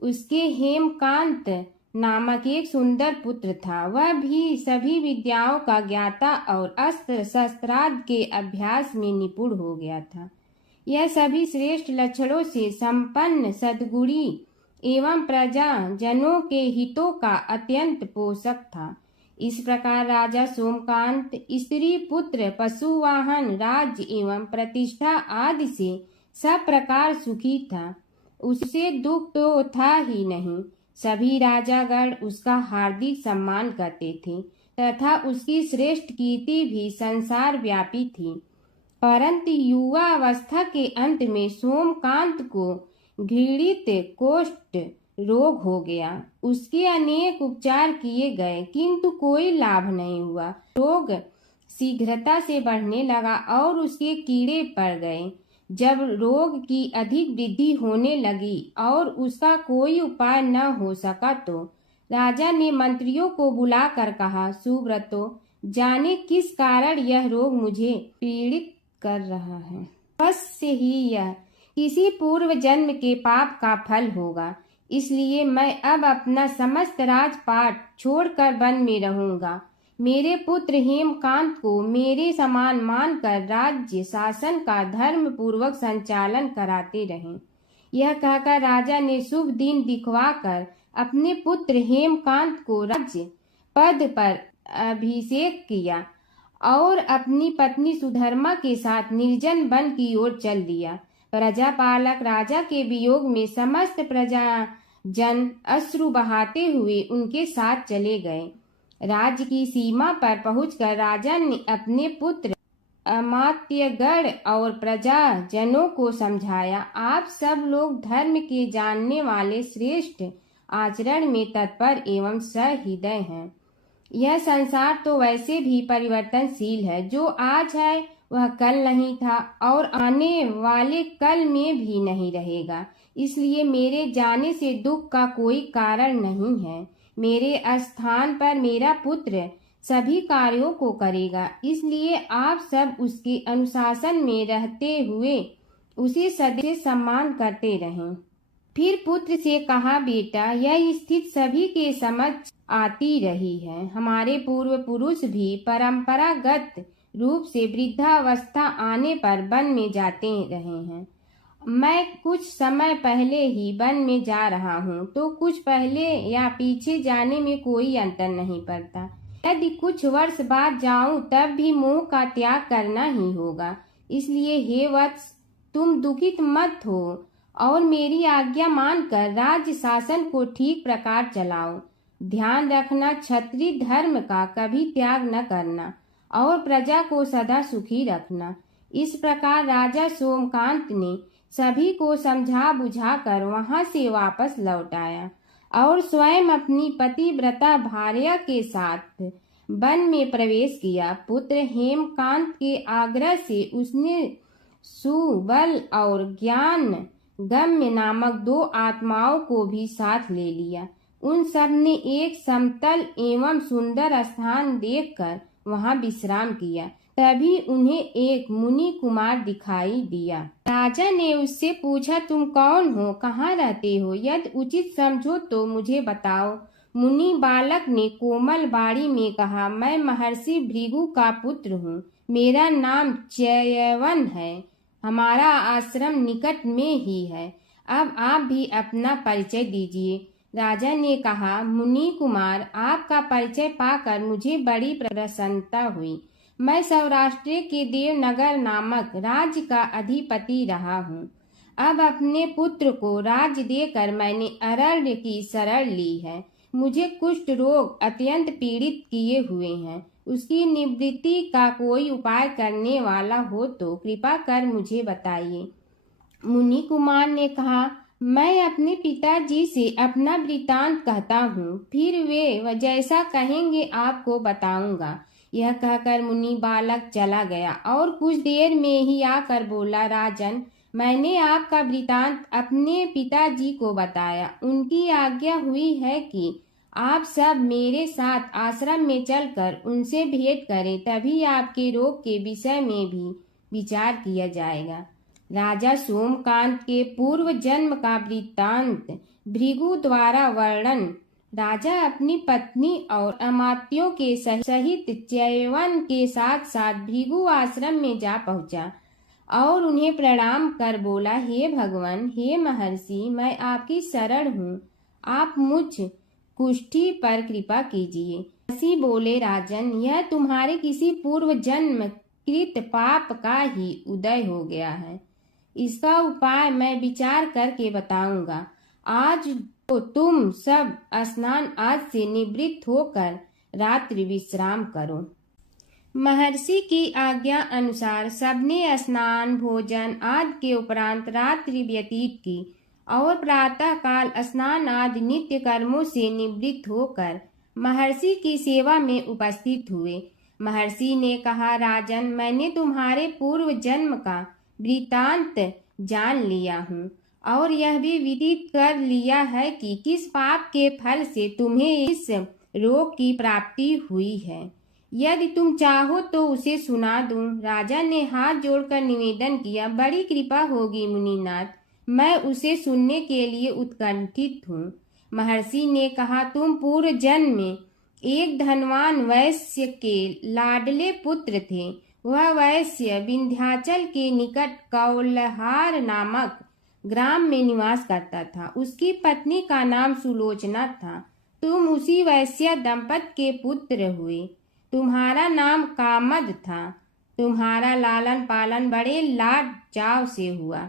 उसके हेमकांत नामक एक सुंदर पुत्र था। वह भी सभी विद्याओं का ज्ञाता और अस्त्र शस्त्रादि के अभ्यास में निपुण हो गया था। यह सभी श्रेष्ठ लक्षणों से संपन्न, सद्गुणी एवं प्रजा जनों के हितों का अत्यंत पोषक था। इस प्रकार राजा सोमकांत स्त्री, पुत्र, पशु, वाहन, राज्य एवं प्रतिष्ठा आदि से सब प्रकार सुखी था। उसे दुख तो था ही नहीं। सभी राजागण उसका हार्दिक सम्मान करते थे तथा उसकी श्रेष्ठ कीर्ति भी संसार व्यापी थी। परंतु युवावस्था के अंत में सोमकांत को घृणित कोष्ठ रोग हो गया। उसके अनेक उपचार किए गए किंतु कोई लाभ नहीं हुआ। रोग शीघ्रता से बढ़ने लगा और उसके कीड़े पड़ गए। जब रोग की अधिक वृद्धि होने लगी और उसका कोई उपाय न हो सका तो राजा ने मंत्रियों को बुलाकर कहा, सुव्रतो, जाने किस कारण यह रोग मुझे पीड़ित कर रहा है। अवश्य ही यह किसी पूर्व जन्म के पाप का फल होगा। इसलिए मैं अब अपना समस्त राजपाट छोड़कर वन में रहूंगा। मेरे पुत्र हेमकांत को मेरे समान मानकर राज्य शासन का धर्म पूर्वक संचालन कराते रहें। यह कहकर राजा ने शुभ दिन दिखवाकर अपने पुत्र हेमकांत को राज्य पद पर अभिषेक किया और अपनी पत्नी सुधर्मा के साथ निर्जन वन की ओर चल दिया। प्रजापालक राजा के वियोग में समस्त प्रजा जन अश्रु बहाते हुए उनके साथ चले गए। राज्य की सीमा पर पहुंचकर राजा ने अपने पुत्र अमात्यगण और प्रजा जनों को समझाया, आप सब लोग धर्म के जानने वाले, श्रेष्ठ आचरण में तत्पर एवं सहृदय हैं। यह संसार तो वैसे भी परिवर्तनशील है। जो आज है वह कल नहीं था और आने वाले कल में भी नहीं रहेगा। इसलिए मेरे जाने से दुख का कोई कारण नहीं है। मेरे स्थान पर मेरा पुत्र सभी कार्यों को करेगा। इसलिए आप सब उसके अनुशासन में रहते हुए उसे सदैव सम्मान करते रहें। फिर पुत्र से कहा, बेटा, यह स्थिति सभी के समझ आती रही है। हमारे पूर्व पुरुष भी परंपरागत रूप से वृद्धावस्था आने पर वन में जाते रहे हैं। मैं कुछ समय पहले ही वन में जा रहा हूँ, तो कुछ पहले या पीछे जाने में कोई अंतर नहीं पड़ता। यदि कुछ वर्ष बाद जाऊं तब भी मोह का त्याग करना ही होगा। इसलिए हे वत्स, तुम दुखित मत हो और मेरी आज्ञा मानकर राज्य शासन को ठीक प्रकार चलाओ। ध्यान रखना, क्षत्रिय धर्म का कभी त्याग न करना और प्रजा को सदा सुखी रखना। इस प्रकार राजा सोमकांत ने सभी को समझा बुझाकर वहां से वापस लौट आया और स्वयं अपनी पतिव्रता भार्या के साथ वन में प्रवेश किया। पुत्र हेमकांत के आग्रह से उसने सुबल और ज्ञान गम्य नामक 2 आत्माओं को भी साथ ले लिया। उन सब ने एक समतल एवं सुंदर स्थान देखकर वहां विश्राम किया तभी उन्हें एक मुनि कुमार दिखाई दिया। राजा ने उससे पूछा, तुम कौन हो, कहाँ रहते हो, यदि उचित समझो तो मुझे बताओ। मुनि बालक ने कोमल बाणी में कहा, मैं महर्षि भृगु का पुत्र हूँ। मेरा नाम च्यवन है। हमारा आश्रम निकट में ही है। अब आप भी अपना परिचय दीजिए। राजा ने कहा, मुनि कुमार, आपका परिचय पाकर मुझे बड़ी प्रसन्नता हुई। मैं सौराष्ट्र के देवनगर नामक राज्य का अधिपति रहा हूँ। अब अपने पुत्र को राज्य देकर मैंने अरण्य की शरण ली है। मुझे कुष्ठ रोग अत्यंत पीड़ित किए हुए हैं। उसकी निवृत्ति का कोई उपाय करने वाला हो तो कृपा कर मुझे बताइए। मुनि कुमार ने कहा, मैं अपने पिताजी से अपना वृतांत कहता हूँ, फिर वे जैसा कहेंगे आपको बताऊंगा। यह कहकर मुनि बालक चला गया और कुछ देर में ही आकर बोला, राजन, मैंने आपका वृतांत अपने पिताजी को बताया। उनकी आज्ञा हुई है कि आप सब मेरे साथ आश्रम में चलकर उनसे भेंट करें, तभी आपके रोग के विषय में भी विचार किया जाएगा। राजा सोमकांत के पूर्व जन्म का वृत्तांत भृगु द्वारा वर्णन। राजा अपनी पत्नी और अमात्यों के सहित च्यवन के साथ साथ भृगु आश्रम में जा पहुंचा और उन्हें प्रणाम कर बोला, हे भगवान, हे महर्षि, मैं आपकी शरण हूँ। आप मुझ कुष्ठी पर कृपा कीजिए। महर्षि बोले, राजन, यह तुम्हारे किसी पूर्व जन्म कृत पाप का ही उदय हो गया है। इसका उपाय मैं विचार करके बताऊंगा। आज तो तुम सब स्नान आज से निवृत्त होकर रात्रि विश्राम करो। महर्षि की आज्ञा अनुसार सबने स्नान, भोजन आदि के उपरांत रात्रि व्यतीत की और प्रातः काल स्नान आदि नित्य कर्मों से निवृत्त होकर महर्षि की सेवा में उपस्थित हुए। महर्षि ने कहा, राजन, मैंने तुम्हारे पूर्व जन्म का वृतांत जान लिया हूँ और यह भी विदित कर लिया है कि किस पाप के फल से तुम्हें इस रोग की प्राप्ति हुई है। यदि तुम चाहो तो उसे सुना दूं। राजा ने हाथ जोड़कर निवेदन किया, बड़ी कृपा होगी मुनिनाथ, मैं उसे सुनने के लिए उत्कंठित हूँ। महर्षि ने कहा, तुम पूर्व जन्म में एक धनवान वैश्य के लाडले पुत्र थे। वह वैश्य विंध्याचल के निकट कौलहार नामक ग्राम में निवास करता था। उसकी पत्नी का नाम सुलोचना था। तुम उसी वैश्य दंपत के पुत्र हुए। तुम्हारा नाम कामद था। तुम्हारा लालन पालन बड़े लाड चाव से हुआ।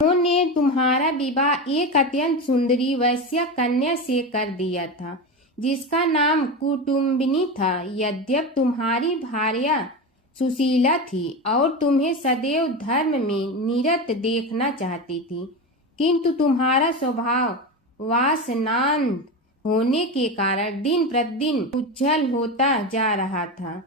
उन्होंने तुम्हारा विवाह एक अत्यंत सुंदरी वैश्य कन्या से कर दिया था, जिसका नाम कुटुम्बिनी था। यद्यप तुम्हारी भार्या सुशीला थी और तुम्हें सदैव धर्म में निरत देखना चाहती थी, किंतु तुम्हारा स्वभाव वासनांध होने के कारण दिन प्रतिदिन उज्जवल होता जा रहा था।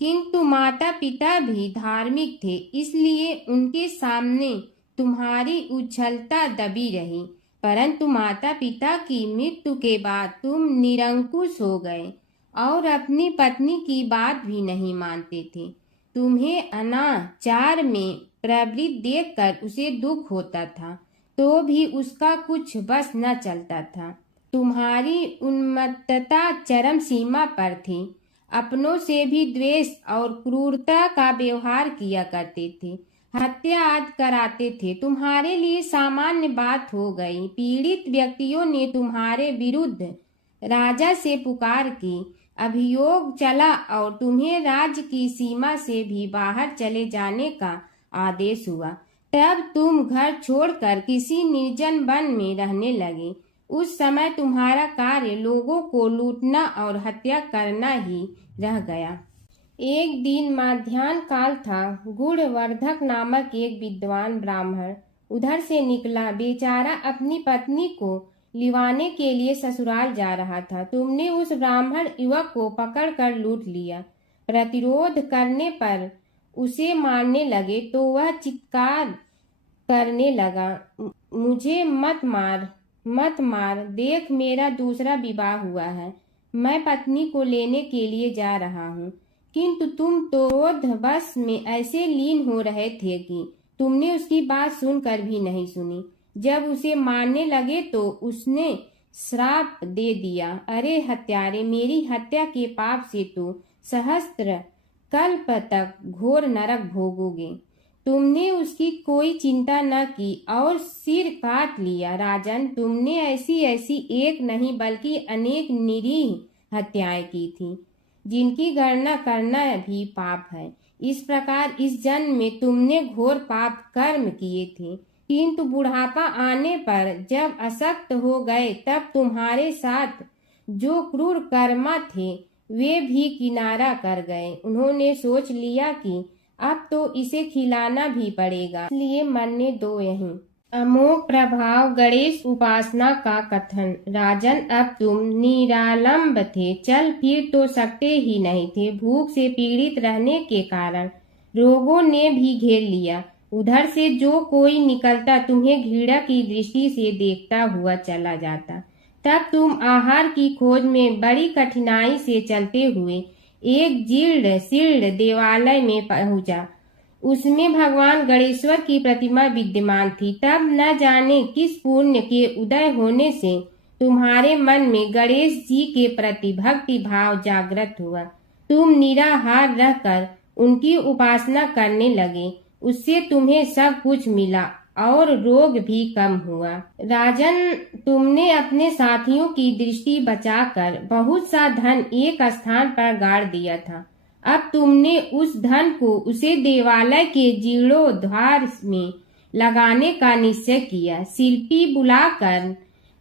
किंतु माता पिता भी धार्मिक थे, इसलिए उनके सामने तुम्हारी उज्ज्वलता दबी रही। परंतु माता पिता की मृत्यु के बाद तुम निरंकुश हो गए और अपनी पत्नी की बात भी नहीं मानते थे। तुम्हें अनाचार में प्रवृत्त देखकर उसे दुख होता था, तो भी उसका कुछ बस न चलता था। तुम्हारी उन्मत्तता चरम सीमा पर थी। अपनों से भी द्वेष और क्रूरता का व्यवहार किया करते थे। हत्या आदि कराते थे। तुम्हारे लिए सामान्य बात हो गई। पीड़ित व्यक्तियों ने तुम्हारे विरुद्ध राजा से पुकार की। अभियोग चला और तुम्हें राज्य की सीमा से भी बाहर चले जाने का आदेश हुआ। तब तुम घर छोड़कर किसी निर्जन वन में रहने लगे। उस समय तुम्हारा कार्य लोगों को लूटना और हत्या करना ही रह गया। एक दिन माध्याह्न काल था। गुणवर्धक नामक एक विद्वान ब्राह्मण उधर से निकला। बेचारा अपनी पत्नी को लिवाने के लिए ससुराल जा रहा था। तुमने उस ब्राह्मण युवक को पकड़कर लूट लिया। प्रतिरोध करने पर उसे मारने लगे तो वह चित्कार करने लगा, मुझे मत मार, मत मार, देख मेरा दूसरा विवाह हुआ है। मैं पत्नी को लेने के लिए जा रहा हूँ। किंतु तुम तो क्रोध बस में ऐसे लीन हो रहे थे कि तुमने उसकी बात सुनकर भी नहीं सुनी। जब उसे मारने लगे तो उसने श्राप दे दिया, अरे हत्यारे, मेरी हत्या के पाप से तो सहस्त्र कल्प तक घोर नरक भोगोगे। तुमने उसकी कोई चिंता न की और सिर काट लिया। राजन, तुमने ऐसी ऐसी एक नहीं बल्कि अनेक निरीह हत्याएं की थी, जिनकी गणना करना भी पाप है। इस प्रकार इस जन्म में तुमने घोर पाप कर्म किए थे, किंतु बुढ़ापा आने पर जब अशक्त हो गए तब तुम्हारे साथ जो क्रूर कर्मा थे वे भी किनारा कर गए। उन्होंने सोच लिया कि अब तो इसे खिलाना भी पड़ेगा, इसलिए मरने दो यहीं। अमोघ प्रभाव गणेश उपासना का कथन। राजन, अब तुम निरालंब थे, चल फिर तो सकते ही नहीं थे। भूख से पीड़ित रहने के कारण रोगों ने भी घेर लिया। उधर से जो कोई निकलता तुम्हें घृणा की दृष्टि से देखता हुआ चला जाता। तब तुम आहार की खोज में बड़ी कठिनाई से चलते हुए एक जीर्ण शीर्ण देवालय में पहुंचा। उसमें भगवान गणेश्वर की प्रतिमा विद्यमान थी। तब न जाने किस पुण्य के उदय होने से तुम्हारे मन में गणेश जी के प्रति भक्ति भाव जागृत हुआ। तुम निराहार रहकर उनकी उपासना करने लगे। उससे तुम्हें सब कुछ मिला और रोग भी कम हुआ। राजन, तुमने अपने साथियों की दृष्टि बचाकर बहुत सा धन एक स्थान पर गाड़ दिया था। अब तुमने उस धन को उसे देवालय के जीर्णोद्धार में लगाने का निश्चय किया। शिल्पी बुलाकर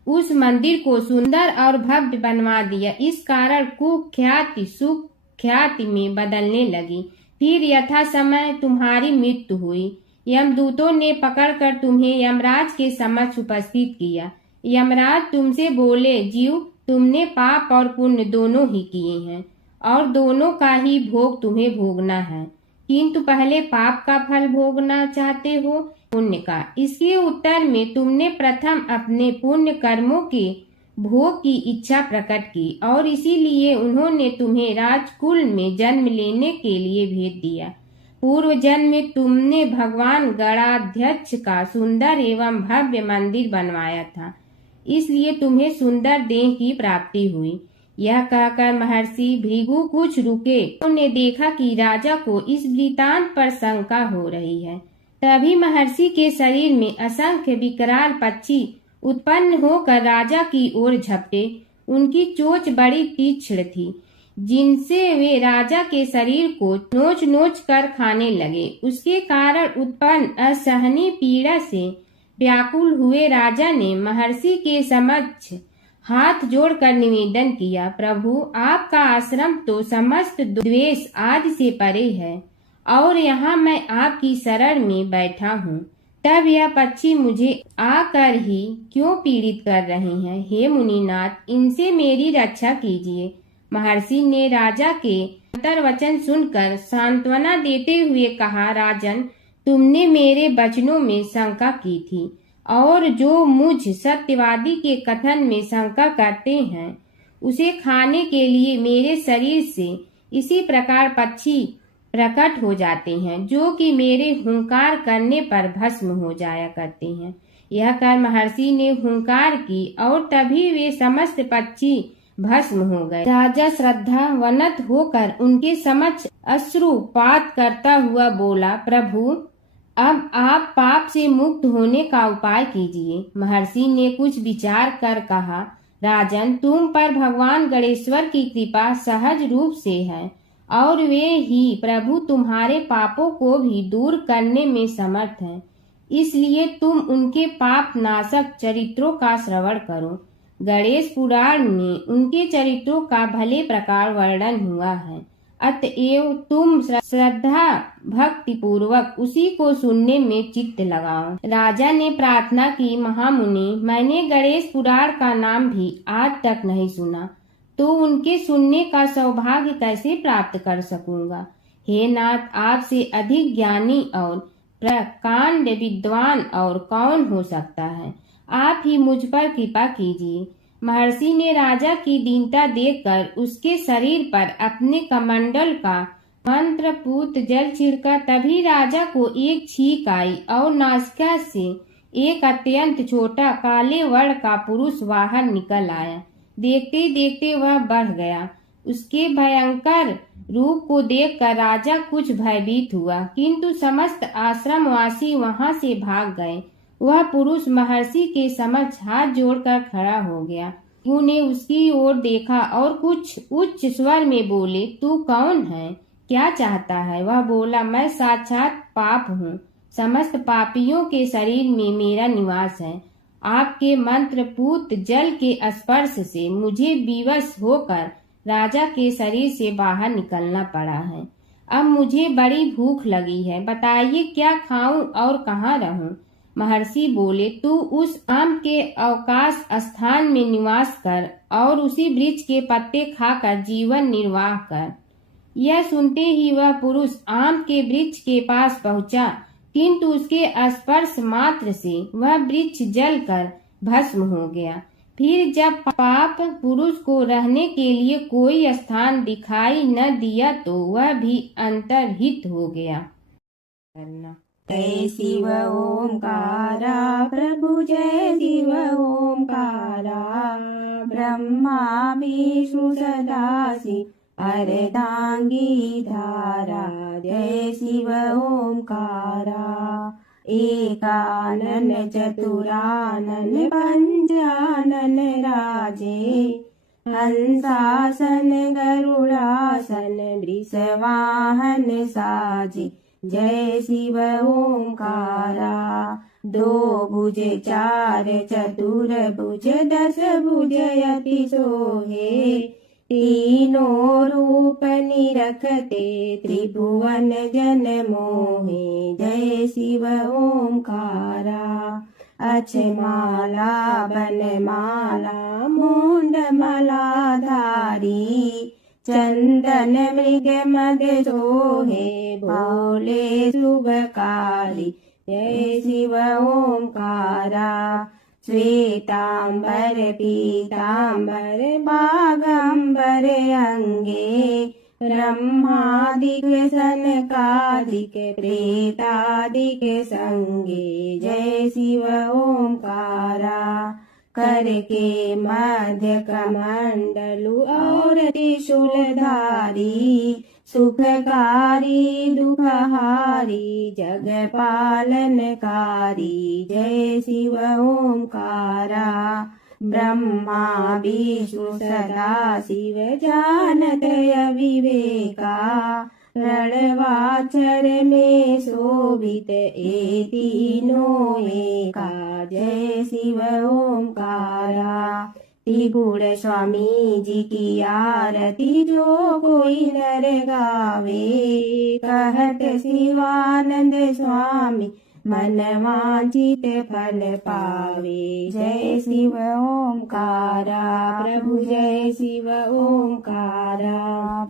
उस मंदिर को सुंदर और भव्य बनवा दिया। इस कारण कुख्याति सुख्याति में बदलने लगी। फिर यथा समय तुम्हारी मृत्यु हुई। यमदूतों ने पकड़कर तुम्हें यमराज के समक्ष उपस्थित किया। यमराज तुमसे बोले, जीव, तुमने पाप और पुण्य दोनों ही किए हैं और दोनों का ही भोग तुम्हें भोगना है, किंतु पहले पाप का फल भोगना चाहते हो पुण्य का। इसके उत्तर में तुमने प्रथम अपने पुण्य कर्मों के भोग की इच्छा प्रकट की और इसीलिए उन्होंने तुम्हें राजकुल में जन्म लेने के लिए भेज दिया। पूर्व जन्म में तुमने भगवान गणाध्यक्ष का सुंदर एवं भव्य मंदिर बनवाया था, इसलिए तुम्हें सुंदर देह की प्राप्ति हुई। यह कहकर महर्षि भृगु कुछ रुके। उन्होंने देखा कि राजा को इस वृतांत पर शंका हो रही है। तभी महर्षि के शरीर में असंख्य विकराल पक्षी उत्पन्न होकर राजा की ओर झपटे। उनकी चोंच बड़ी तीक्ष्ण थी, जिनसे वे राजा के शरीर को नोच नोच कर खाने लगे। उसके कारण उत्पन्न असहनीय पीड़ा से व्याकुल हुए राजा ने महर्षि के समक्ष हाथ जोड़कर निवेदन किया, प्रभु, आपका आश्रम तो समस्त द्वेष आदि से परे है और यहाँ मैं आपकी शरण में बैठा हूँ। तब यह पक्षी मुझे आकर ही क्यों पीड़ित कर रहे हैं? हे मुनिनाथ, इनसे मेरी रक्षा कीजिए। महर्षि ने राजा के अंतर्वचन सुनकर सांत्वना देते हुए कहा, राजन, तुमने मेरे वचनों में शंका की थी और जो मुझ सत्यवादी के कथन में शंका करते हैं उसे खाने के लिए मेरे शरीर से इसी प्रकार पक्षी प्रकट हो जाते हैं, जो कि मेरे हुंकार करने पर भस्म हो जाया करते हैं। यह कर महर्षि ने हुंकार की और तभी वे समस्त पक्षी भस्म हो गए। राजा श्रद्धावनत होकर उनके समक्ष अश्रुपात करता हुआ बोला, प्रभु, अब आप पाप से मुक्त होने का उपाय कीजिए। महर्षि ने कुछ विचार कर कहा, राजन, तुम पर भगवान गणेश्वर की कृपा सहज रूप से है और वे ही प्रभु तुम्हारे पापों को भी दूर करने में समर्थ हैं। इसलिए तुम उनके पाप नाशक चरित्रों का श्रवण करो। गणेश पुराण में उनके चरित्रों का भले प्रकार वर्णन हुआ है, अतएव तुम श्रद्धा भक्ति पूर्वक उसी को सुनने में चित्त लगाओ। राजा ने प्रार्थना की, महामुनि, मैंने गणेश पुराण का नाम भी आज तक नहीं सुना, तो उनके सुनने का सौभाग्य कैसे प्राप्त कर सकूंगा? हे नाथ, आपसे अधिक ज्ञानी और प्रकांड विद्वान और कौन हो सकता है? आप ही मुझ पर कृपा कीजिए। महर्षि ने राजा की दीनता देखकर उसके शरीर पर अपने कमंडल का मंत्रपूत जल छिड़का, तभी राजा को एक छींक आई और नासिका से एक अत्यंत छोटा काले वर्ण का पुरुष बाहर निकल आया। देखते देखते वह बढ़ गया। उसके भयंकर रूप को देखकर राजा कुछ भयभीत हुआ, किंतु समस्त आश्रमवासी वहां से भाग गए। वह पुरुष महर्षि के समक्ष हाथ जोड़कर खड़ा हो गया। उन्हें उसकी ओर देखा और कुछ उच्च स्वर में बोले, तू कौन है, क्या चाहता है? वह बोला, मैं साक्षात पाप हूँ। समस्त पापियों के शरीर में मेरा निवास है। आपके मंत्रपूत जल के स्पर्श से मुझे विवश होकर राजा के शरीर से बाहर निकलना पड़ा है। अब मुझे बड़ी भूख लगी है, बताइए क्या खाऊं और कहाँ रहूं? महर्षि बोले, तू उस आम के अवकाश स्थान में निवास कर और उसी वृक्ष के पत्ते खाकर जीवन निर्वाह कर। यह सुनते ही वह पुरुष आम के वृक्ष के पास पहुंचा, किंतु उसके स्पर्श मात्र से वह वृक्ष जलकर भस्म हो गया। फिर जब पाप पुरुष को रहने के लिए कोई स्थान दिखाई न दिया तो वह भी अंतर्हित हो गया। जय शिव ओंकारा प्रभु, जय शिव ओंकारा। ब्रह्मा विष्णु सदाशिव अर्धांगी धारा। जय शिव ओंकारा। एकानन चतुरानन पंचानन राजे। हंसासन गरुड़ासन वृषवाहन साजे। जय शिव ओंकारा। दो भुज चार चतुर भुज दस भुज अति सोहे। तीनों रूप निरखते त्रिभुवन जन मोहे। जय शिव ओंकारा। अक्षमाला बनमाला मुंड मलाधारी। चंदन मृग मद सोहे भोले शुभकारी। जय शिव ओंकारा। श्वेतांबर पीतांबर बागंबर अंगे। ब्रह्मादिक सनकादिक प्रेतादिक संगे। जय शिव ओंकारा। कर के मध्य कमंडलु और त्रिशूलधारी। सुखकारी दुखहारी जग पालनकारी। जय शिव ओंकारा। ब्रह्मा विष्णु सदाशिव जानत अविवेका। रणवाचर में शोभित ए तीनों एका। जय शिव ओंकारा। त्रिगुण स्वामी जी की आरती जो कोई नर गावे। कहत शिवानंद स्वामी मन वांछित फल पावे। जय शिव ओंकारा। प्रभु जय शिव ओंकारा।